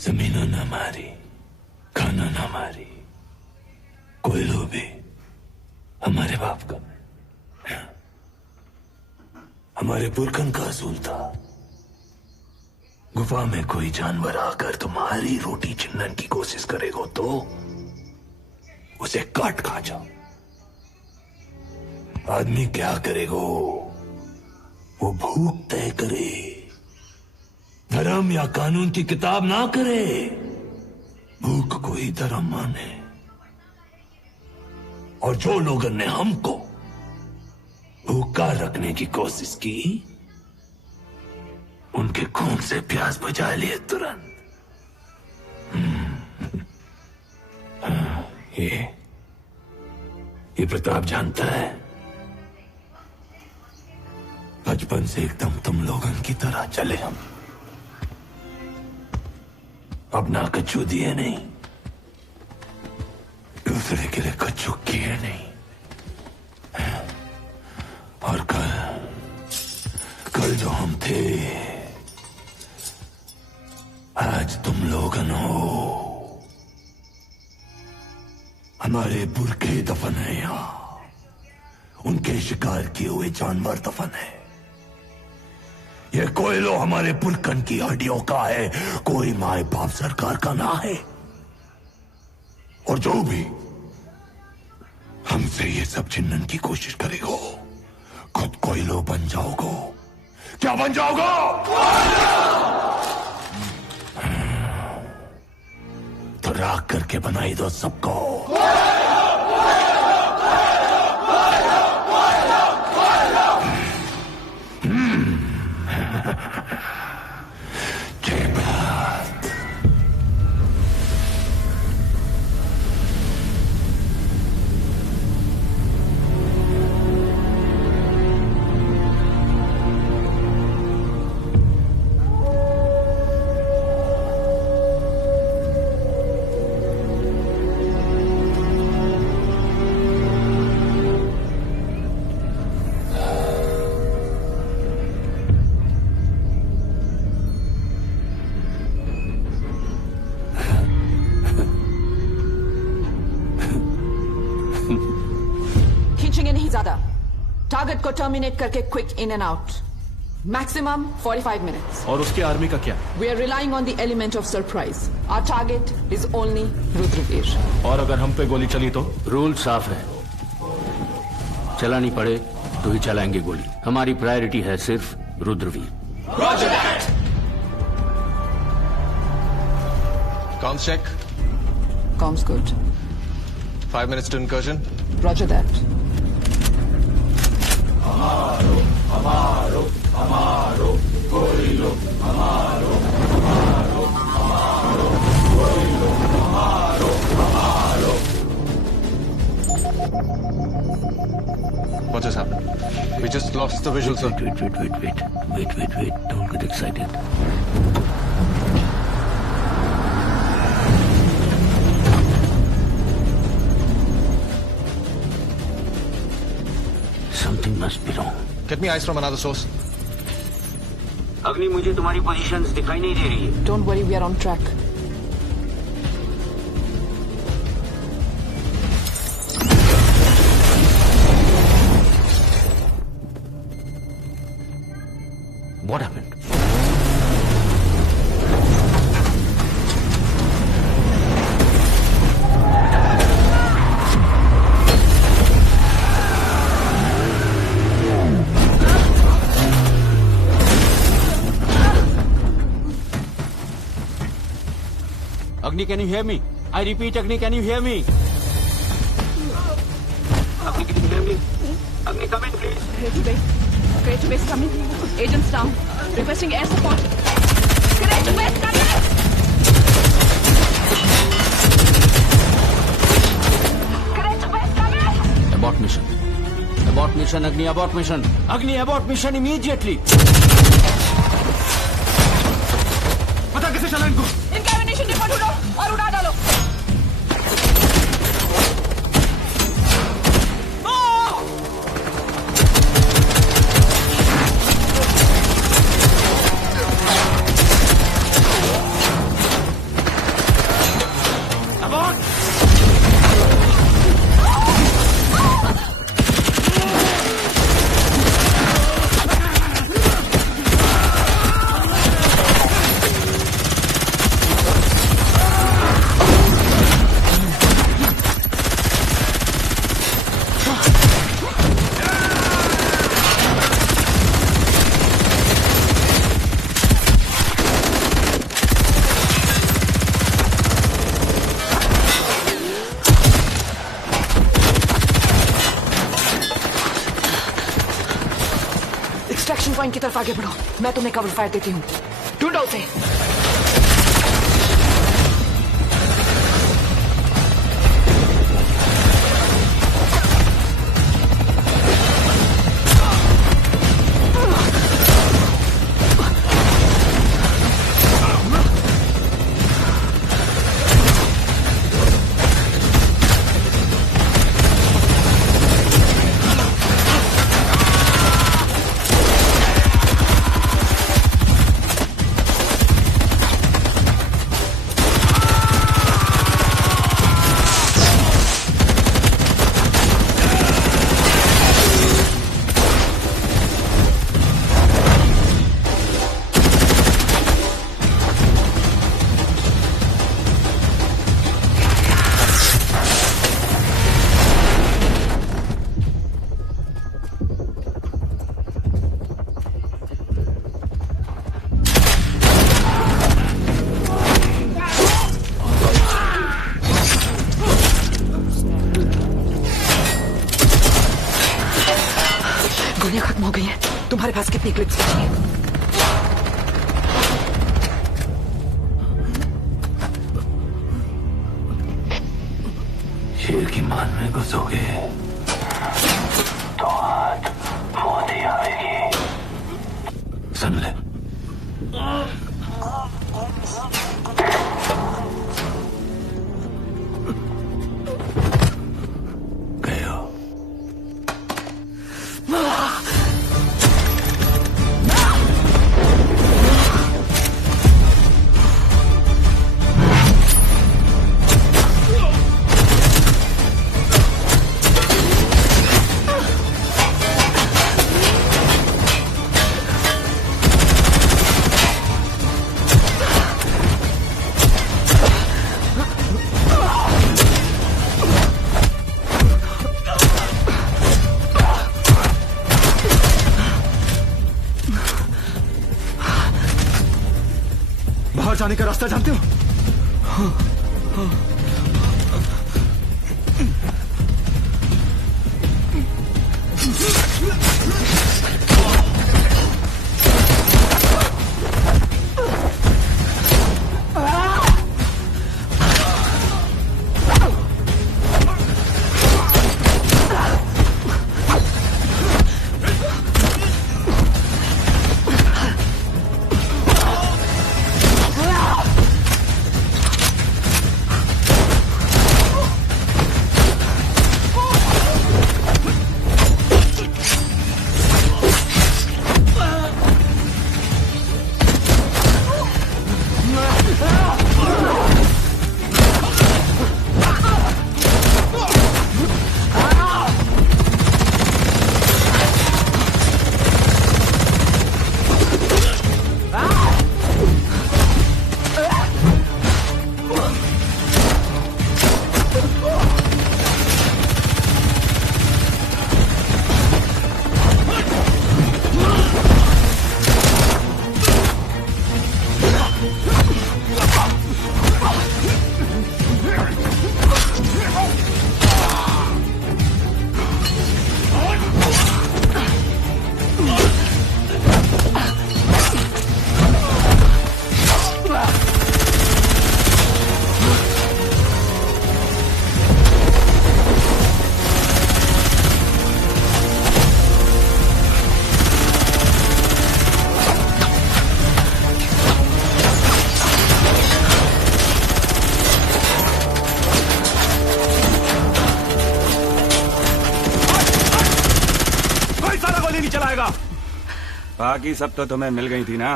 जमीनों ना मारी, खाना ना मारी, कोयलो भी हमारे बाप का, हमारे पुरखन का असूल था। गुफा में कोई जानवर आकर तुम्हारी रोटी छीनने की कोशिश करेगा तो उसे काट खा जाओ। आदमी क्या करेगा? वो भूख तय करे, धर्म या कानून की किताब ना करे, भूख को ही धर्म माने। और जो लोगों ने हमको भूखा रखने की कोशिश की, उनके खून से प्यास बुझा लिए तुरंत। ये प्रताप जानता है, बचपन से एकदम तुम लोगों की तरह चले हम। अपना कच्चू दिए नहीं, दूसरे के लिए कच्चू किए नहीं। और कल जो हम थे, आज तुम लोगन हो। हमारे पुरखे दफन है यहाँ, उनके शिकार किए हुए जानवर दफन है। ये कोयलो हमारे पुरखन की हड्डियों का है, कोई माए बाप सरकार का ना है। और जो भी हमसे ये सब छीनने की कोशिश करेगा, खुद कोयलो बन जाओगे। क्या बन जाओगे? तो राख करके बनाई दो सबको। टारगेट को टर्मिनेट करके quick in and out, maximum 45 minutes. और उसकी आर्मी का क्या? We are relying on the element of surprise. Our target is only Rudraveer. और अगर हम पे गोली चली तो? रूल साफ है, चलानी पड़े तो ही चलाएंगे गोली। हमारी प्रायोरिटी है सिर्फ Rudraveer. Comms check. Comms good. 5 minutes to incursion. Roger that. हमारो हमारो हमारो कोयलो, हमारो हमारो हमारो कोयलो, हमारो हमारो। What just happened? We just lost the visual, sir. Wait. Don't get excited. Something must be wrong. Get me eyes from another source. अग्नि, मुझे तुम्हारी पोजीशंस दिखाई नहीं दे रही है। Don't worry, we are on track. What happened? Agni, can you hear me? I repeat, Agni, can you hear me? Agni, can you hear me? Agni, come in, please. Great base coming. Agents down. Requesting air support. Great base coming. Great base coming. Abort mission. Abort mission, Agni, abort mission. Agni, abort mission immediately. पता कैसे चला इनको? इनका एमिनेशन डिपो ढूंढो और उड़ा डालो। पॉइंट की तरफ आगे बढ़ो, मैं तुम्हें कवर फायर देती हूँ। ढूंढो उसे। गोलियां खत्म हो गई हैं। तुम्हारे पास कितनी क्लिप्स बची हैं? शेर की मान में घुसोगे तो हाथ फौत ही आएगी। सुन ले। बाहर जाने का रास्ता जानते हो? बाकी सब तो तुम्हें मिल गई थी ना।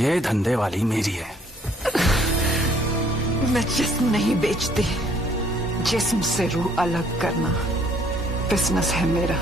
ये धंधे वाली मेरी है। मैं जिस्म नहीं बेचती, जिस्म से रूह अलग करना बिजनेस है मेरा।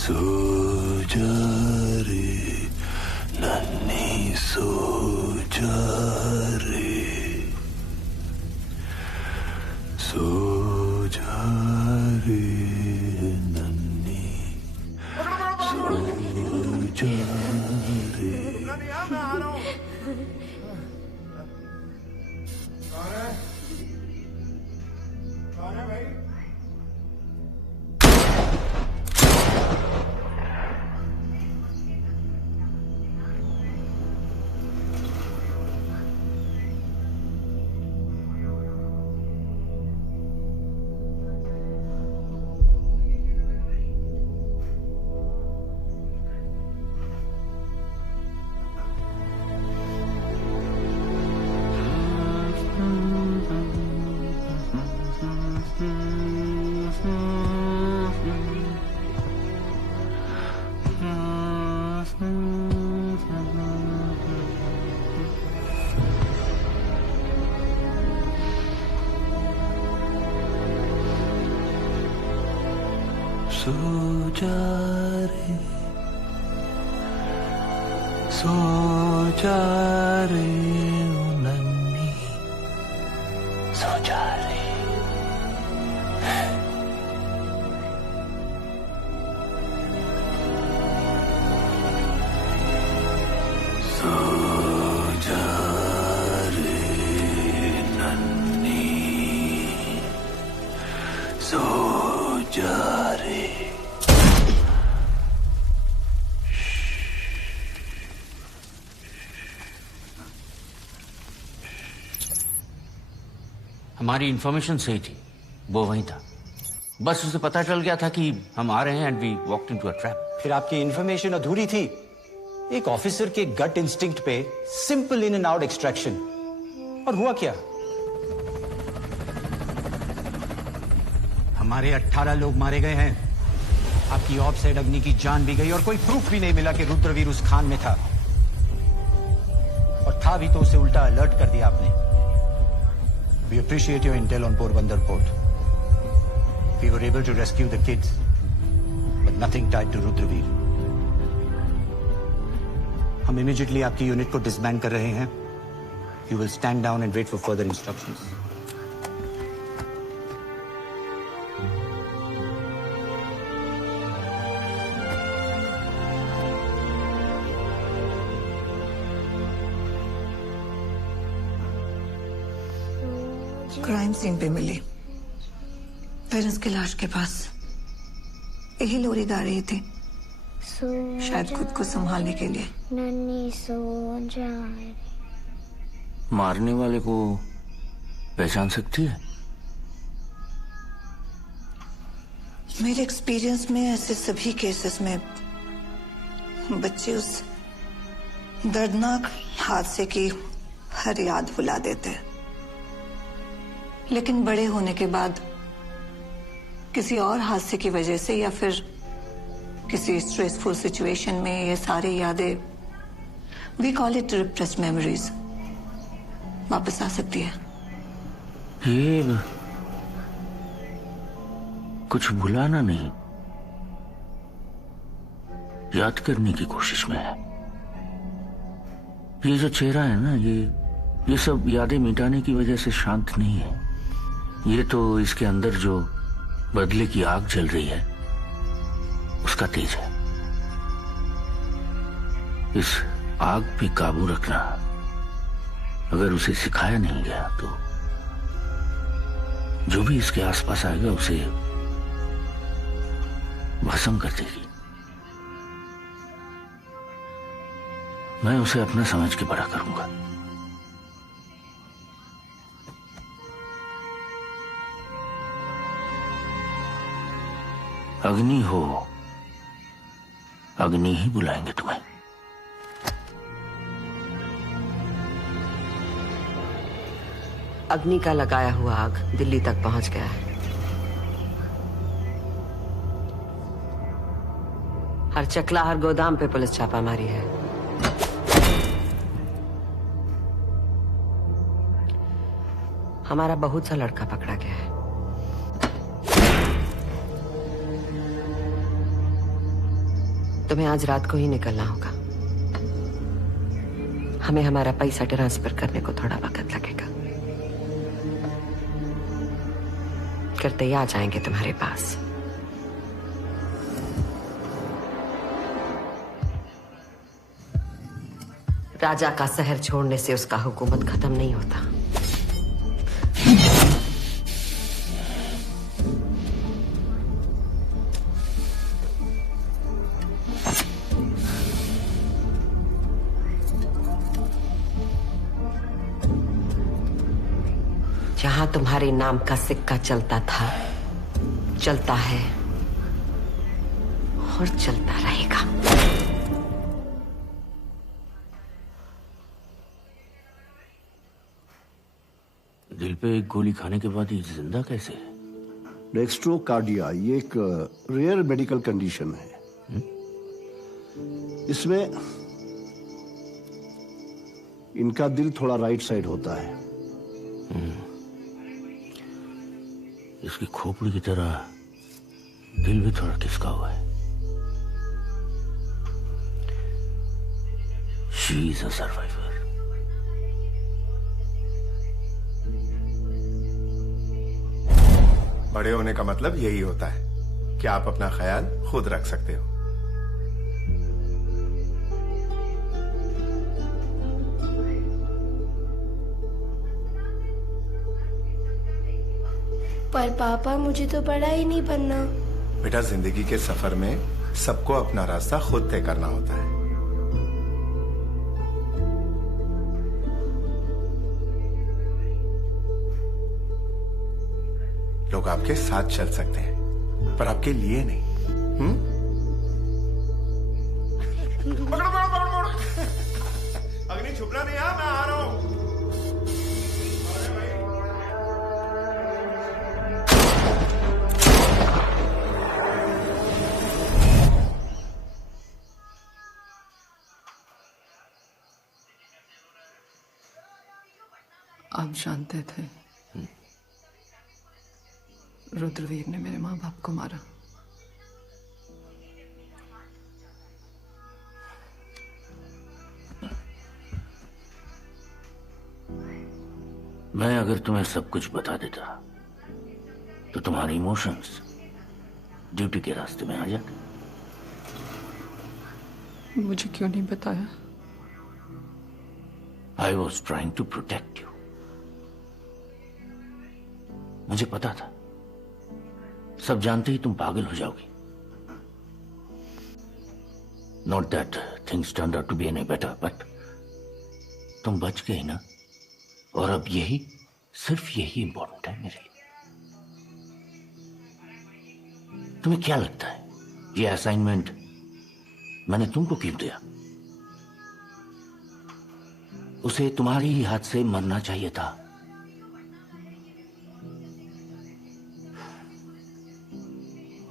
सो जा रे नन्ही सो जा रे सो जा रे नन्ही सो जा रे सो जा रे सो जा रे ओ नन्ही सो जा रे सो जा रे नन्ही सो जा रे हमारी इंफॉर्मेशन सही थी, वो वहीं था। बस उसे पता चल गया था कि हम आ रहे हैं and we walked into a trap. फिर आपकी इंफॉर्मेशन अधूरी थी। एक ऑफिसर के गट इंस्टिंक्ट पे simple in and out extraction, और हुआ क्या? हमारे 18 लोग मारे गए हैं। आपकी ऑफसाइड अग्नि की जान भी गई और कोई प्रूफ भी नहीं मिला कि रुद्रवीर उस खान में था, और था भी तो उसे उल्टा अलर्ट कर दिया आपने। We appreciate your intel on Porbandar port. We were able to rescue the kids, but nothing tied to Rudraveer. हम इमीडिएटली आपकी यूनिट को डिसबैंड कर रहे हैं। You will stand down and wait for further instructions. Crime scene पे मिली, पेरेंट्स की लाश के पास यही लोरी गा रही थी, शायद खुद को संभालने के लिए। नन्ही सो जाए। मारने वाले को पहचान सकती है? मेरे एक्सपीरियंस में ऐसे सभी केसेस में बच्चे उस दर्दनाक हादसे की हर याद भुला देते हैं, लेकिन बड़े होने के बाद किसी और हादसे की वजह से या फिर किसी स्ट्रेसफुल सिचुएशन में ये सारी यादें, we call it repressed memories, वापस आ सकती है। ये कुछ भुलाना नहीं, याद करने की कोशिश में है। ये जो चेहरा है ना, ये सब यादें मिटाने की वजह से शांत नहीं है। ये तो इसके अंदर जो बदले की आग जल रही है उसका तेज है। इस आग पे काबू रखना अगर उसे सिखाया नहीं गया तो जो भी इसके आसपास आएगा उसे भस्म कर देगी। मैं उसे अपना समझ के बड़ा करूंगा। अग्नि हो, अग्नि ही बुलाएंगे तुम्हें। अग्नि का लगाया हुआ आग दिल्ली तक पहुंच गया है। हर चकला, हर गोदाम पे पुलिस छापा मारी है। हमारा बहुत सा लड़का पकड़ा गया है। तुम्हें आज रात को ही निकलना होगा। हमें हमारा पैसा ट्रांसफर करने को थोड़ा वक्त लगेगा। करते ही आ जाएंगे तुम्हारे पास। राजा का शहर छोड़ने से उसका हुकूमत खत्म नहीं होता। जहां तुम्हारे नाम का सिक्का चलता था, चलता है और चलता रहेगा। दिल पे एक गोली खाने के बाद ये जिंदा कैसे है? डेक्स्ट्रोकार्डिया ये एक रेयर मेडिकल कंडीशन है। इसमें इनका दिल थोड़ा राइट साइड होता है। इसकी खोपड़ी की तरह दिल भी थोड़ा खिसका हुआ है। She is a survivor. बड़े होने का मतलब यही होता है कि आप अपना ख्याल खुद रख सकते हो। पर पापा, मुझे तो बड़ा ही नहीं बनना। बेटा, जिंदगी के सफर में सबको अपना रास्ता खुद तय करना होता है। लोग आपके साथ चल सकते हैं पर आपके लिए नहीं। पकड़ो पकड़ो पकड़ो। अग्नि छुपना नहीं, मैं आ रहा हूं। आप जानते थे रुद्रवीर ने मेरे माँ बाप को मारा। मैं अगर तुम्हें सब कुछ बता देता तो तुम्हारे इमोशंस ड्यूटी के रास्ते में आ जाते। मुझे क्यों नहीं बताया? I was trying to protect you. मुझे पता था सब जानते ही तुम पागल हो जाओगी। Not that things turned out to be any better, but तुम बच गई ना, और अब यही, सिर्फ यही इंपॉर्टेंट है मेरे लिए। तुम्हें क्या लगता है ये असाइनमेंट मैंने तुमको क्यों दिया? उसे तुम्हारी ही हाथ से मरना चाहिए था।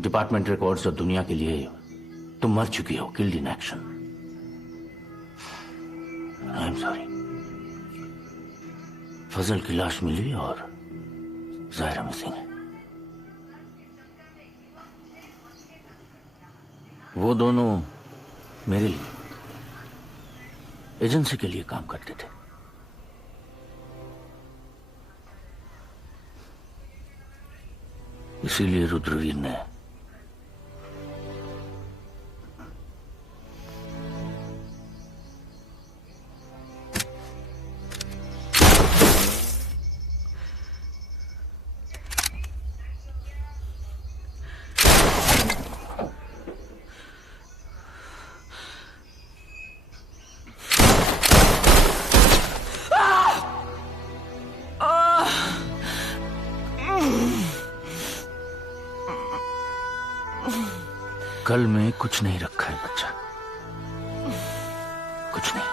डिपार्टमेंट रिकॉर्ड्स और दुनिया के लिए तुम मर चुकी हो, killed in action. I am sorry. Fazal की लाश मिली और जायरा मिसिंग है। वो दोनों मेरे लिए एजेंसी के लिए काम करते थे। इसीलिए रुद्रवीर ने कल में कुछ नहीं रखा है बच्चा, कुछ नहीं।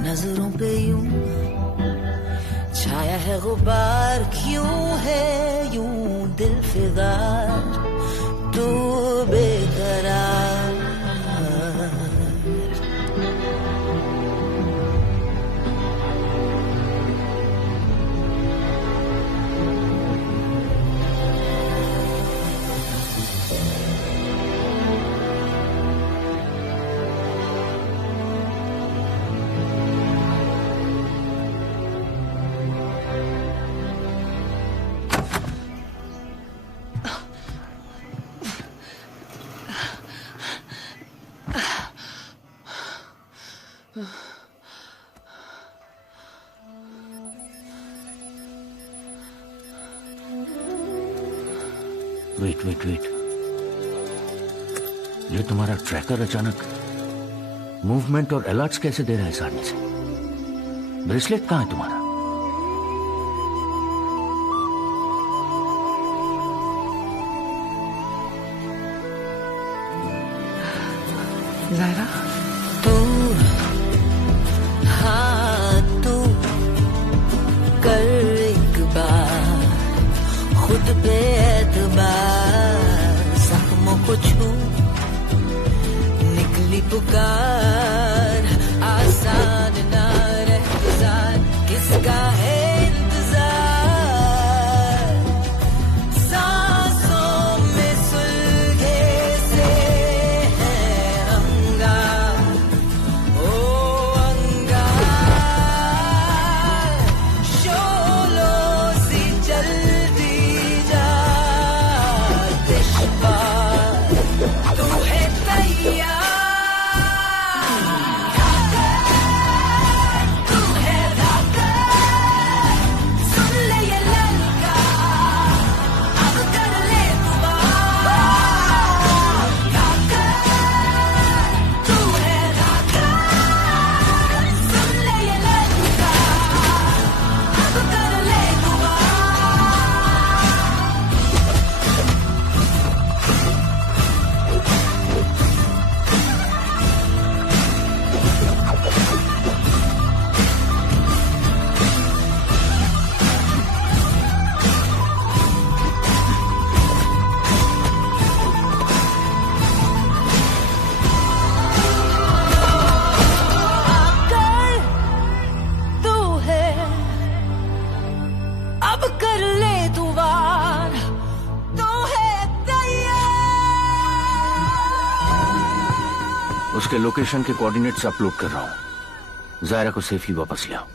नजरों पे यूं छाया है गुबार, क्यों है यूं दिल फिदा, तू बेकरार। वेट। ये तुम्हारा ट्रैकर अचानक मूवमेंट और अलर्ट्स कैसे दे रहा है सामने से? ब्रेसलेट कहाँ है तुम्हारा? जायरा, तू हाँ तू कर एक बार खुद पे एतबार, जख्मों को छू निकली पुकार, आसान ना रह गुजार, किसका है इंतजार, सांसों में सुलगे से है अंगार। उसके लोकेशन के कोऑर्डिनेट्स अपलोड कर रहा हूं। जायरा को सेफली वापस ले आओ।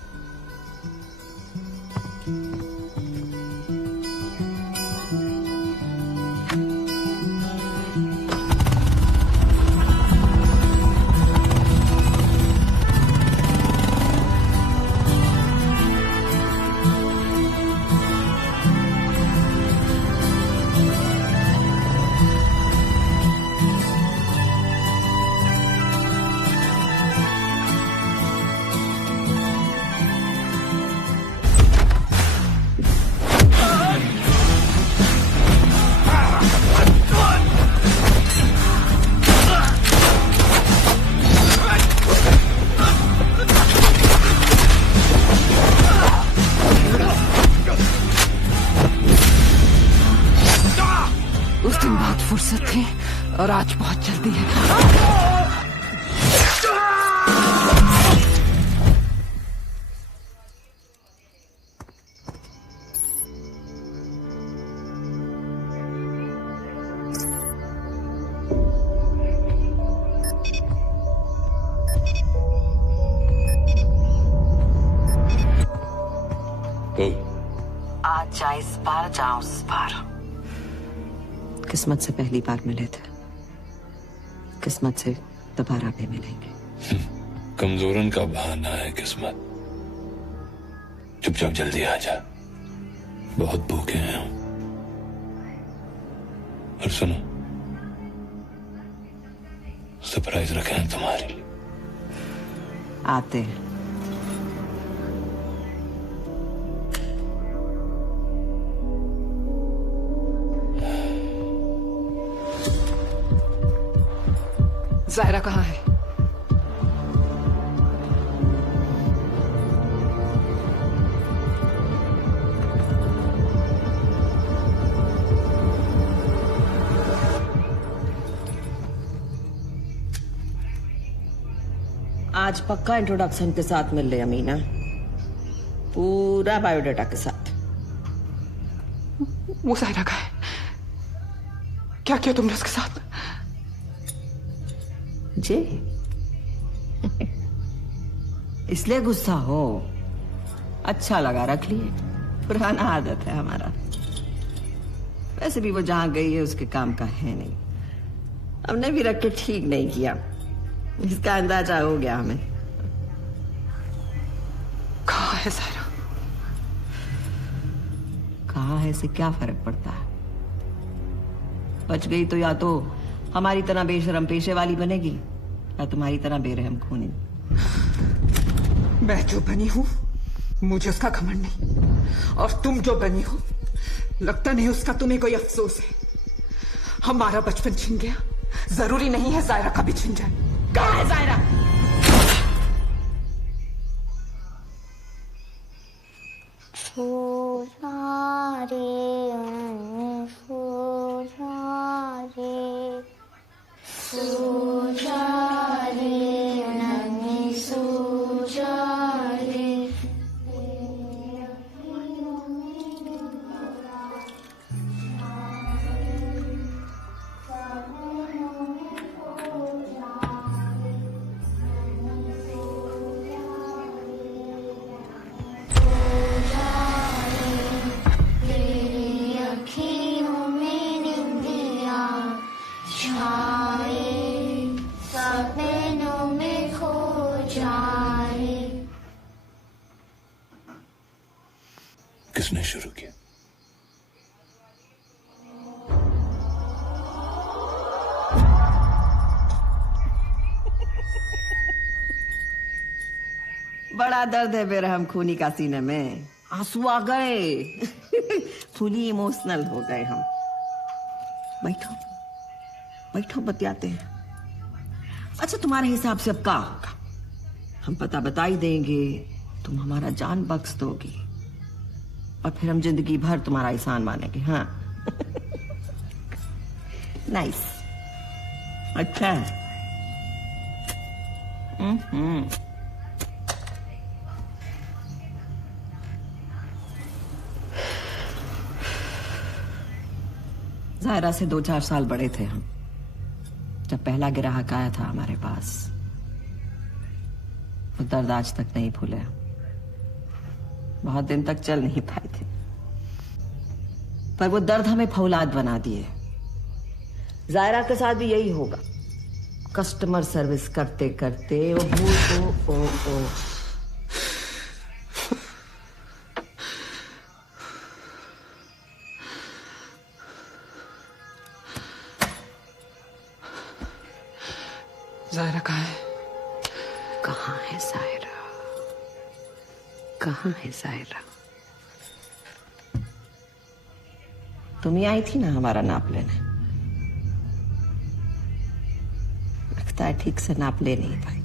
उस दिन बहुत फुर्सत थी और आज बहुत जल्दी है। आज जा इस बार जाओ उस बार। किस्मत से पहली बार मिले थे, किस्मत से दोबारा भी मिलेंगे। कमजोरन का बहाना है किस्मत। चुपचाप जल्दी आ जा, बहुत भूखे हैं हम। और सुनो, सरप्राइज रखे हैं तुम्हारे लिए। आते हैं। जायरा कहाँ है? आज पक्का इंट्रोडक्शन के साथ मिल ले अमीना, पूरा बायोडाटा के साथ। वो जायरा का है। क्या किया तुमने उसके साथ? जी इसलिए गुस्सा हो? अच्छा लगा, रख लिए। पुराना आदत है हमारा। वैसे भी वो जहां गई है उसके काम का है नहीं। हमने भी रख के ठीक नहीं किया, इसका अंदाजा हो गया हमें। कहाँ है सारा? कहाँ है से क्या फर्क पड़ता है? बच गई तो या तो हमारी तरह बेशरम पेशे वाली बनेगी या तुम्हारी तरह बेरहम खूनी। मैं जो बनी हूं मुझे उसका घमंड नहीं, और तुम जो बनी हो लगता नहीं उसका तुम्हें कोई अफसोस है। हमारा बचपन छिन गया, जरूरी नहीं है जायरा का भी छिन जाए। कहाँ है जायरा? किसने शुरू किया? बड़ा दर्द है बेरहम खूनी का सीने में। आंसू आ गए। फुली इमोशनल हो गए हम। बैठो बैठो, बतियाते हैं। अच्छा, तुम्हारे हिसाब से अब क्या होगा? हम पता बता ही देंगे, तुम हमारा जान बख्श दोगी, और फिर हम जिंदगी भर तुम्हारा एहसान मानेंगे। हाँ नाइस। अच्छा जायरा से 2-4 साल बड़े थे हम। जब पहला ग्राहक आया था हमारे पास, वो दर्द आज तक नहीं भूले। बहुत दिन तक चल नहीं पाए थे, पर वो दर्द हमें फौलाद बना दिए। जायरा के साथ भी यही होगा। कस्टमर सर्विस करते करते ओ। जायरा कहाँ है? कहाँ है जायरा? कहाँ है जायरा? तुम ही आई थी ना हमारा नाप लेने। लगता है ठीक से नाप ले नहीं पाई।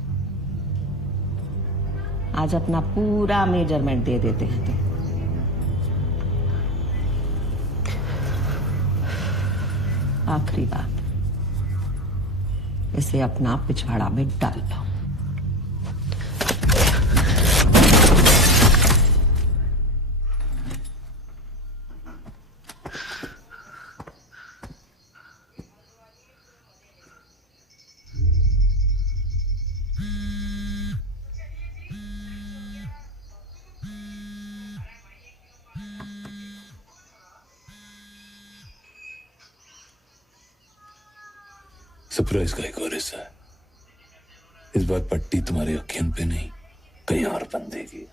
आज अपना पूरा मेजरमेंट दे देते हैं तुम। आखिरी बात, इसे अपना पिछवाड़ा में डाल लो। सरप्राइज का एक और हिस्सा है। इस बार पट्टी तुम्हारे अखियन पे नहीं, कहीं और बंदे की।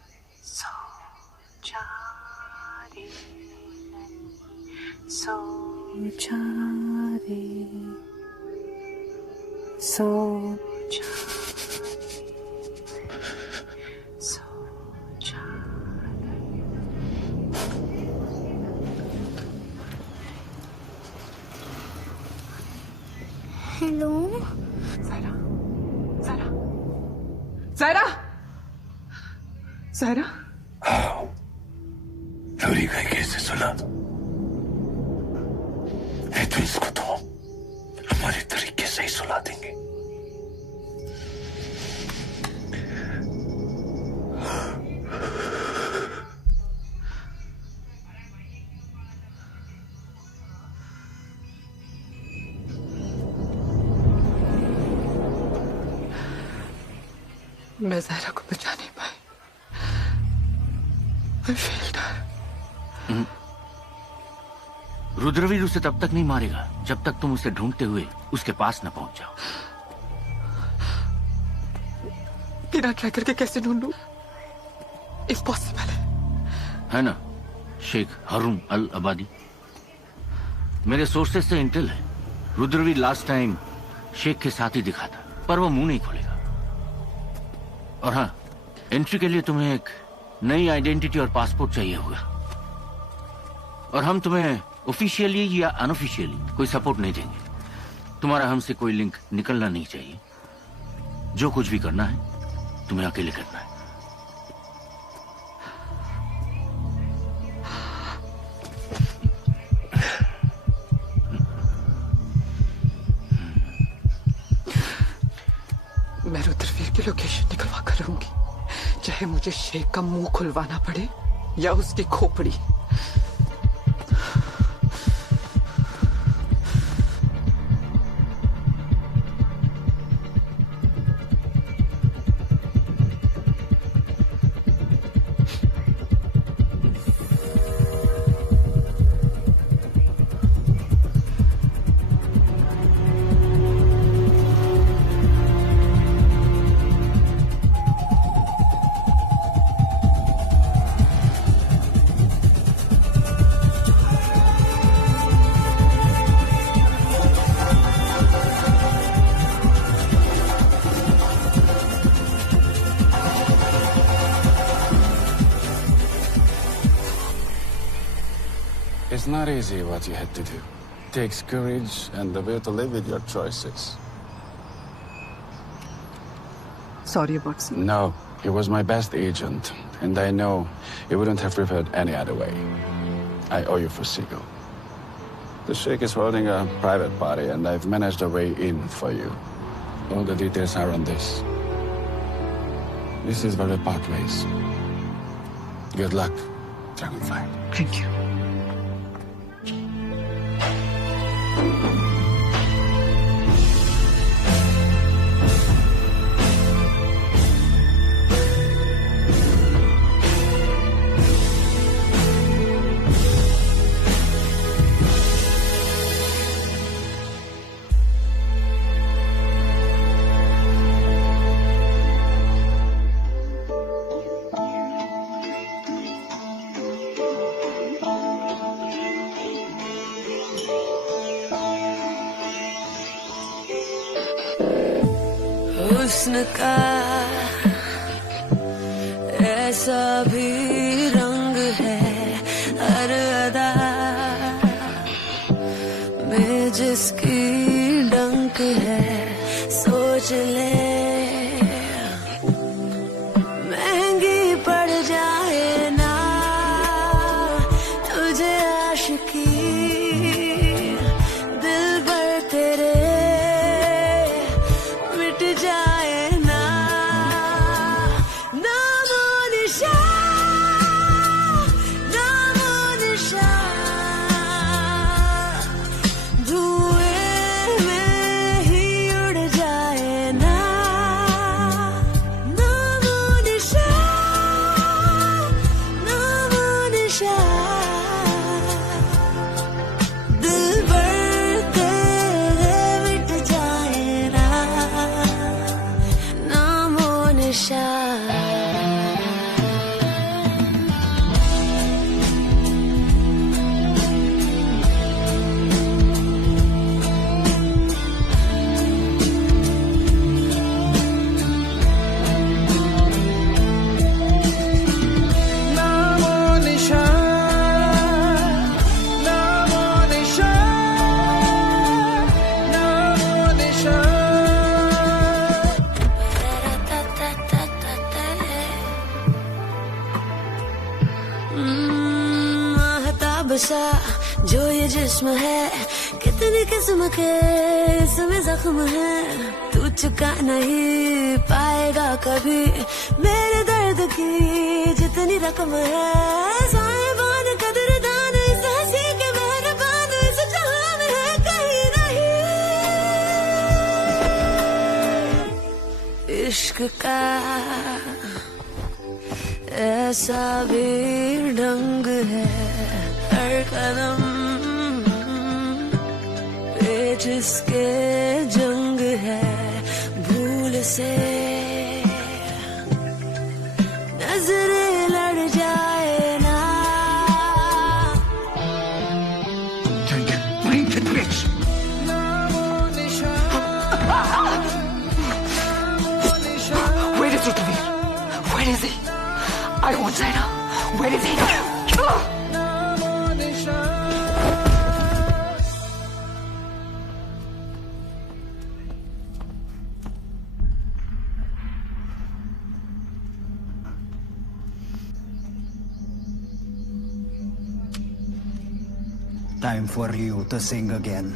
हेलो जायरा, जायरा, जायरा। लौरी का कैसे सुला दो? तो इसको तो हमारे तरीके से ही सुला देंगे। मैं जायरा को बचा नहीं पाई। I failed her. रुद्रवीर उसे तब तक नहीं मारेगा जब तक तुम उसे ढूंढते हुए उसके पास न पहुंच जाओ। बिना ट्राई करके कैसे ढूंढूं? इम्पॉसिबल है ना शेख हारून अल अबादी? मेरे सोर्सेस से इंटेल है, रुद्रवीर लास्ट टाइम शेख के साथ ही दिखा था, पर वो मुंह नहीं खोलेगा। और हाँ, एंट्री के लिए तुम्हें एक नई आइडेंटिटी और पासपोर्ट चाहिए होगा, और हम तुम्हें ऑफिशियली या अनऑफिशियली कोई सपोर्ट नहीं देंगे। तुम्हारा हमसे कोई लिंक निकलना नहीं चाहिए। जो कुछ भी करना है तुम्हें अकेले करना है। मैं रुद्रवीर की लोकेशन निकलवा कर रहूंगी, चाहे मुझे शेख का मुंह खुलवाना पड़े या उसकी खोपड़ी। It's not easy what you had to do. It takes courage and the will to live with your choices. Sorry about Siegel. No, he was my best agent, and I know he wouldn't have preferred any other way. I owe you for Siegel. The Sheikh is holding a private party, and I've managed a way in for you. All the details are on this. This is where we part ways. Good luck, Dragonfly. Thank you. हुस्न का ऐसा भी रंग है, हर अदा में जिसकी डंक है, सोच ले महंगी पड़ जाए ना तुझे आशिकी, दिल भर तेरे मिट जाए ना नामो निशान, नामो निशान, धुएं में ही उड़ जाए ना नामो निशान, नामो निशान, दिल भर तेरे मिट जाए ना नामो निशान। नामो निशान, नामो निशान, नामो निशान। महताब सा जो ये जिस्म है, कितनी किस्म के इसमें जख्म है, तू चुका नहीं पाएगा कभी मेरे दर्द की जितनी रकम है। साहिबान कदरदान इस हंसी के मेहरबान इस जहां में है कहीं नहीं। इश्क का ऐसा भी ढंग है, हर कदम पे जिसके जंग है, भूल से नजरें लड़ जाए ना Where is Rudravir? Where is he? I want Zaira. Where is he? Time for you to sing again.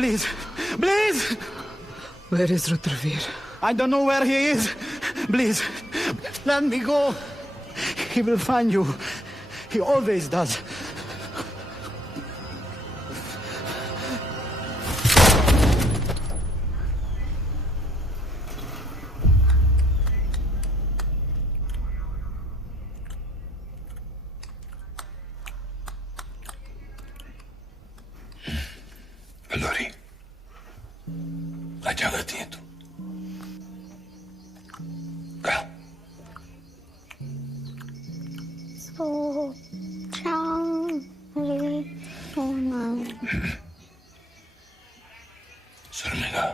Please, please! Where is Rudravir? I don't know where he is. Please, let me go. He will find you. He always does. बलोरी, क्या करती है तू? कहा? So strong, really शर्मिला,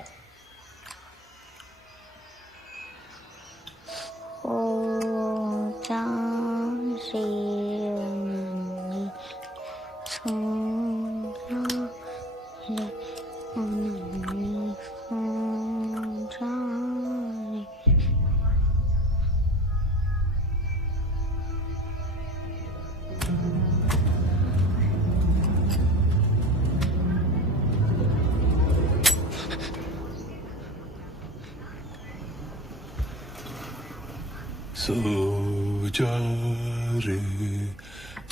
सो जा रे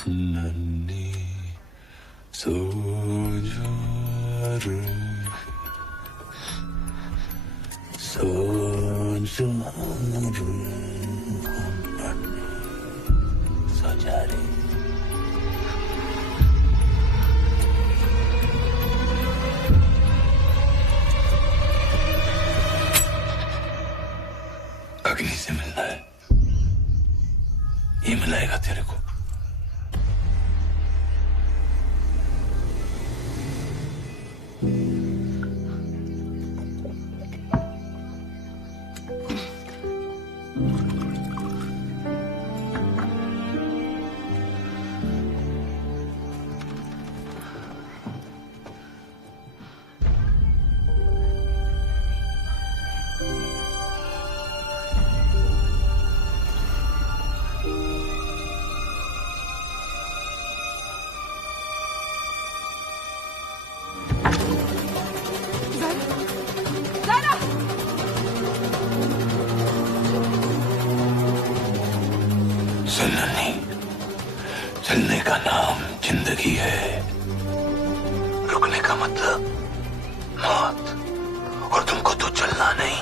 नन्ही, सो जा रे, सो जा रे, सो जा रे। अग्नि से मिलना है, ये मिलाएगा तेरे को। चलने का नाम जिंदगी है, रुकने का मतलब मौत। और तुमको तो चलना नहीं,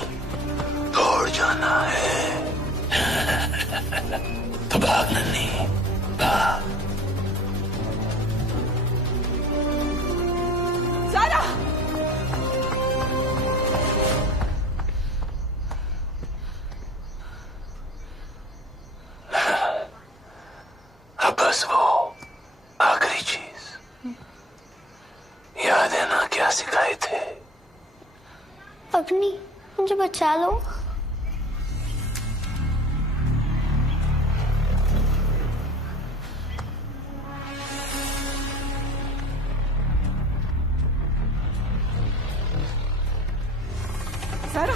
दौड़ जाना है। तो भाग नन्ही, भाग। सारा! अब बस वो आखिरी चीज याद है ना, क्या सिखाए थे? अग्नि, मुझे बचा लो। सारा!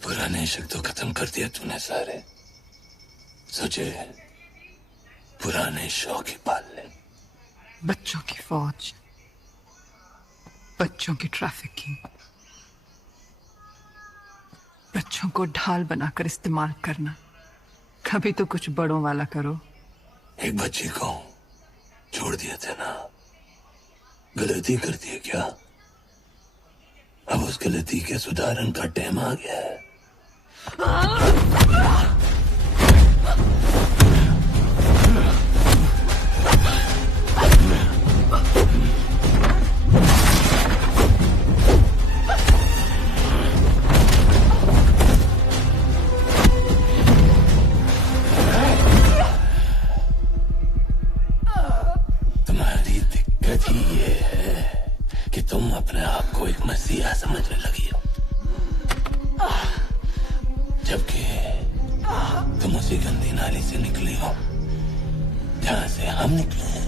पुराने इश्क तो खत्म कर दिया तूने सारे, सोचे पुराने शौक ही पाल ले। बच्चों की फौज, बच्चों की ट्रैफिकिंग, बच्चों को ढाल बनाकर इस्तेमाल करना। कभी तो कुछ बड़ों वाला करो। एक बच्ची को छोड़ दिया था ना, गलती कर दी है क्या? अब उस गलती के सुधारन का टाइम आ गया है। तुम्हारी दिक्कत ही ये है कि तुम अपने आप को एक मसीहा समझने लगी हो। जबकि तुम उसी गंदी नाली से निकली हो जहां से हम निकले हैं।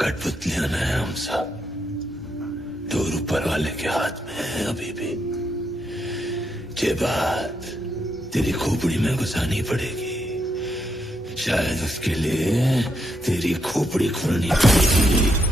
कठपुतलियां है हम सब, दूर ऊपर वाले के हाथ में है अभी भी। ये बात तेरी खोपड़ी में घुसानी पड़ेगी, शायद उसके लिए तेरी खोपड़ी खोलनी पड़ेगी।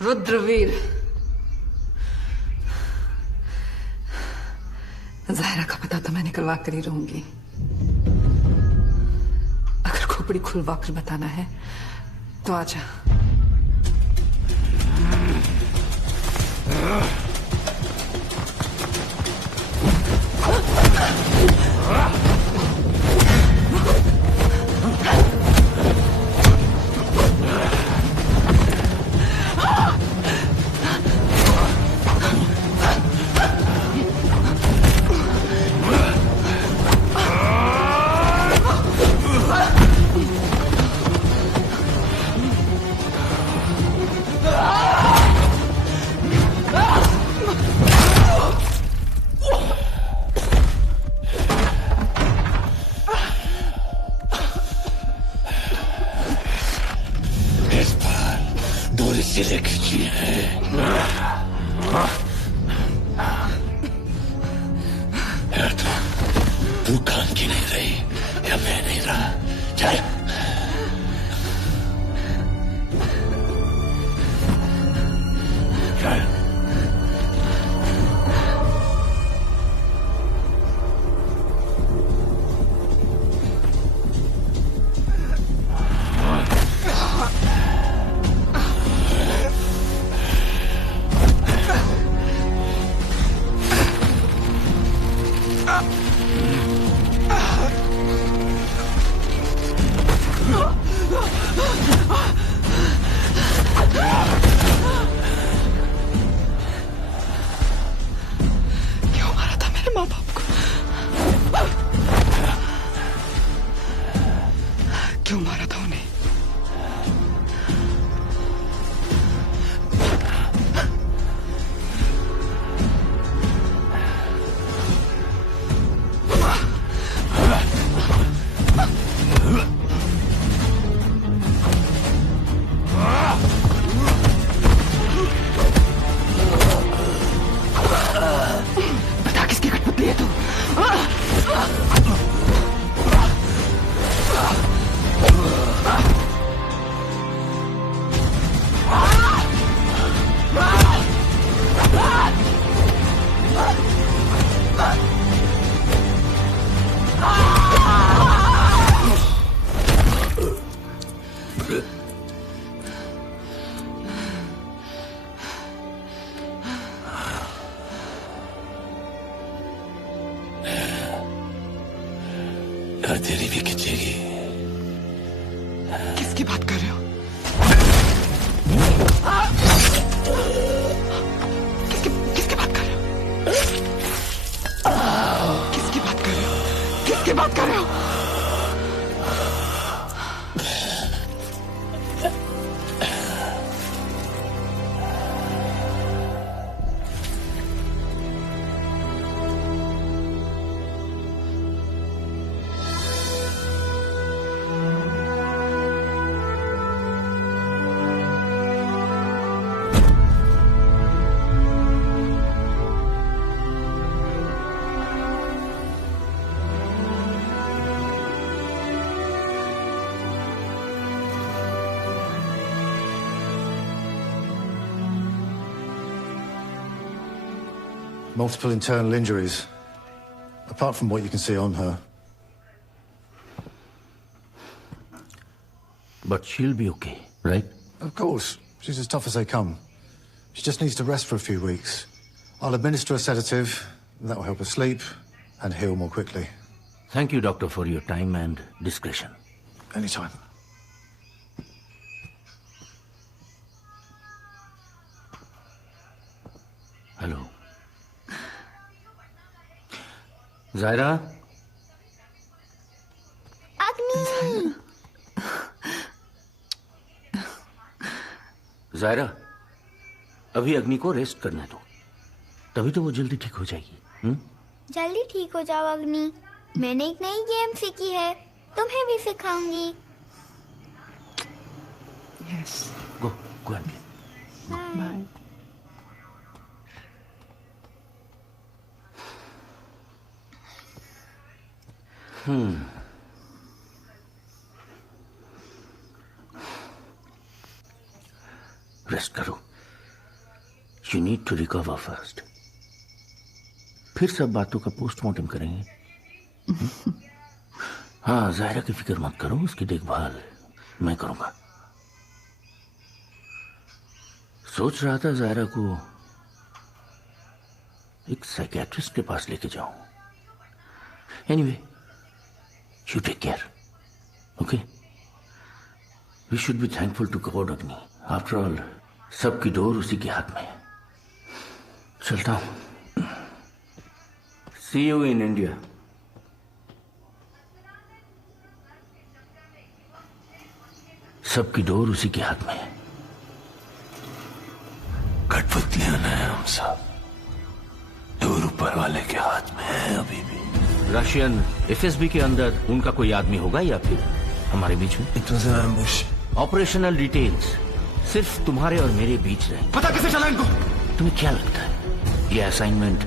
रुद्रवीर, ज़ाहिरा का पता तो मैं निकलवा कर ही रहूंगी। अगर खोपड़ी खुलवा कर बताना है तो आजा। तू कान की नहीं रही या मैं नहीं रहा, चल। चल। मगर तेरी भी खिंचेगी। किसकी बात कर रहे हो? किसकी बात कर रहे हो? किसकी बात कर रहे हो? किसकी बात कर रहे हो? Multiple internal injuries, apart from what you can see on her. But she'll be okay, right? Of course. She's as tough as they come. She just needs to rest for a few weeks. I'll administer a sedative. That will help her sleep and heal more quickly. Thank you, doctor, for your time and discretion. Anytime. Hello Zaira. अग्नि। जायरा, अभी अग्नि को रेस्ट करने दो, तभी तो वो जल्दी ठीक हो जाएगी। जल्दी ठीक हो जाओ अग्नि। मैंने एक नई गेम सीखी है, तुम्हें भी सिखाऊंगी। Yes. Go and play. Bye. Rest करो। You need to recover first. फिर सब बातों का पोस्टमार्टम करेंगे। हाँ, जायरा की फिक्र मत करो, उसकी देखभाल मैं करूंगा। सोच रहा था जायरा को एक साइकियाट्रिस्ट के पास लेके जाऊं। Anyway, you take care, okay? We should be thankful to God Agni. After all, सबकी डोर उसी के हाथ में है। चलता हूं। See you in India. सबकी डोर उसी के हाथ में है। कठपुतलियां हैं हम सब, डोर ऊपर वाले के हाथ में है अभी भी। रशियन एफएसबी के अंदर उनका कोई आदमी होगा या फिर हमारे बीच में? It was an ambush. Operational details सिर्फ तुम्हारे और मेरे बीच रहे। पता कैसे चला इनको? तुम्हें क्या लगता है ये असाइनमेंट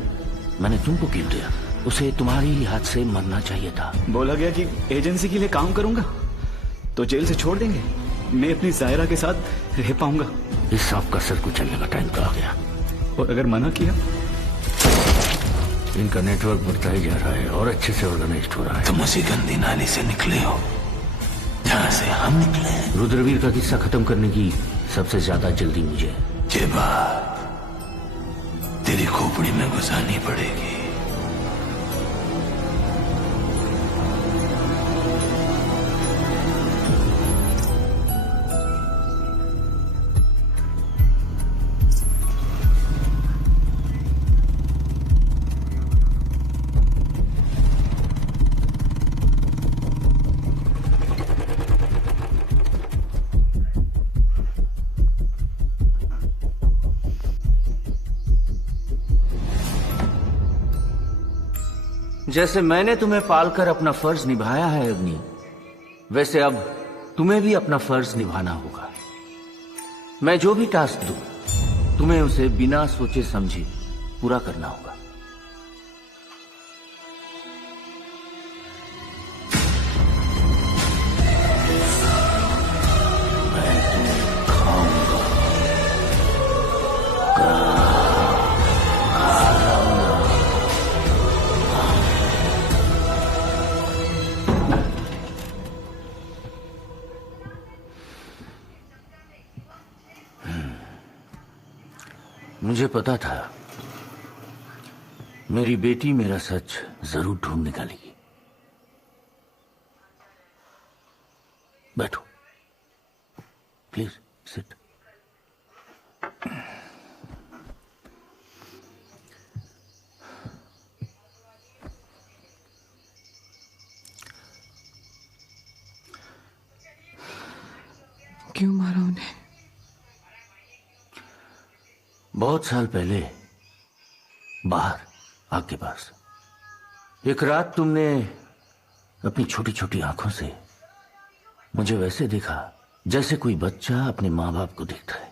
मैंने तुमको क्यों दिया? उसे तुम्हारे ही हाथ से मरना चाहिए था। बोला गया कि एजेंसी के लिए काम करूंगा तो जेल से छोड़ देंगे, मैं अपनी जायरा के साथ रह पाऊंगा। इस सांप का सर कुचलने का टाइम तो आ गया। और अगर मना किया? इनका नेटवर्क बढ़ता ही जा रहा है और अच्छे से ऑर्गेनाइज्ड हो रहा है। तुम उसी गंदी नाली से निकले हो जहां से हम निकले हैं। रुद्रवीर का किस्सा खत्म करने की सबसे ज्यादा जल्दी मुझे। ये बात तेरी खोपड़ी में घुसानी पड़ेगी। जैसे मैंने तुम्हें पालकर अपना फर्ज निभाया है अग्नि, वैसे अब तुम्हें भी अपना फर्ज निभाना होगा। मैं जो भी टास्क दूं, तुम्हें उसे बिना सोचे समझे पूरा करना होगा। मुझे पता था मेरी बेटी मेरा सच जरूर ढूंढ निकालेगी। बैठो प्लीज सिट। क्यों मारा उन्हें? बहुत साल पहले बाहर आग के पास एक रात तुमने अपनी छोटी छोटी आंखों से मुझे वैसे देखा जैसे कोई बच्चा अपने मां बाप को देखता है।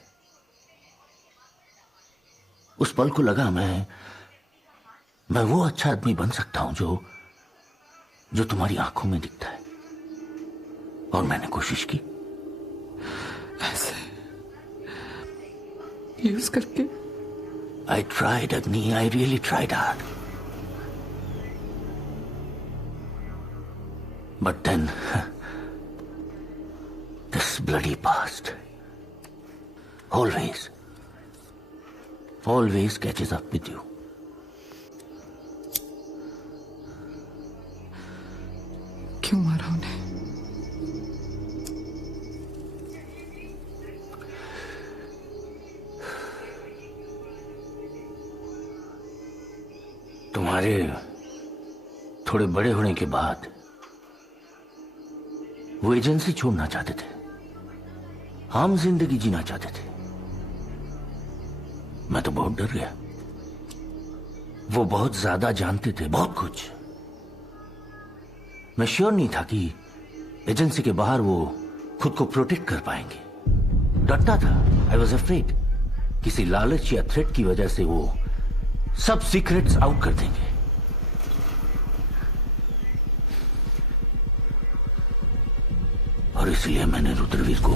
उस पल को लगा मैं वो अच्छा आदमी बन सकता हूं जो तुम्हारी आंखों में दिखता है, और मैंने कोशिश की। ऐसे यूज करके? I tried, Agni. I really tried hard. But then, this bloody past always catches up with you. क्यों मारा उन्हें? तुम्हारे थोड़े बड़े होने के बाद वो एजेंसी छोड़ना चाहते थे, आम जिंदगी जीना चाहते थे। मैं तो बहुत डर गया। वो बहुत ज्यादा जानते थे, बहुत कुछ। मैं श्योर नहीं था कि एजेंसी के बाहर वो खुद को प्रोटेक्ट कर पाएंगे। डरता था। आई वॉज अफ्रेड किसी लालच या थ्रेट की वजह से वो सब सीक्रेट्स आउट कर देंगे। और इसलिए मैंने रुद्रवीर को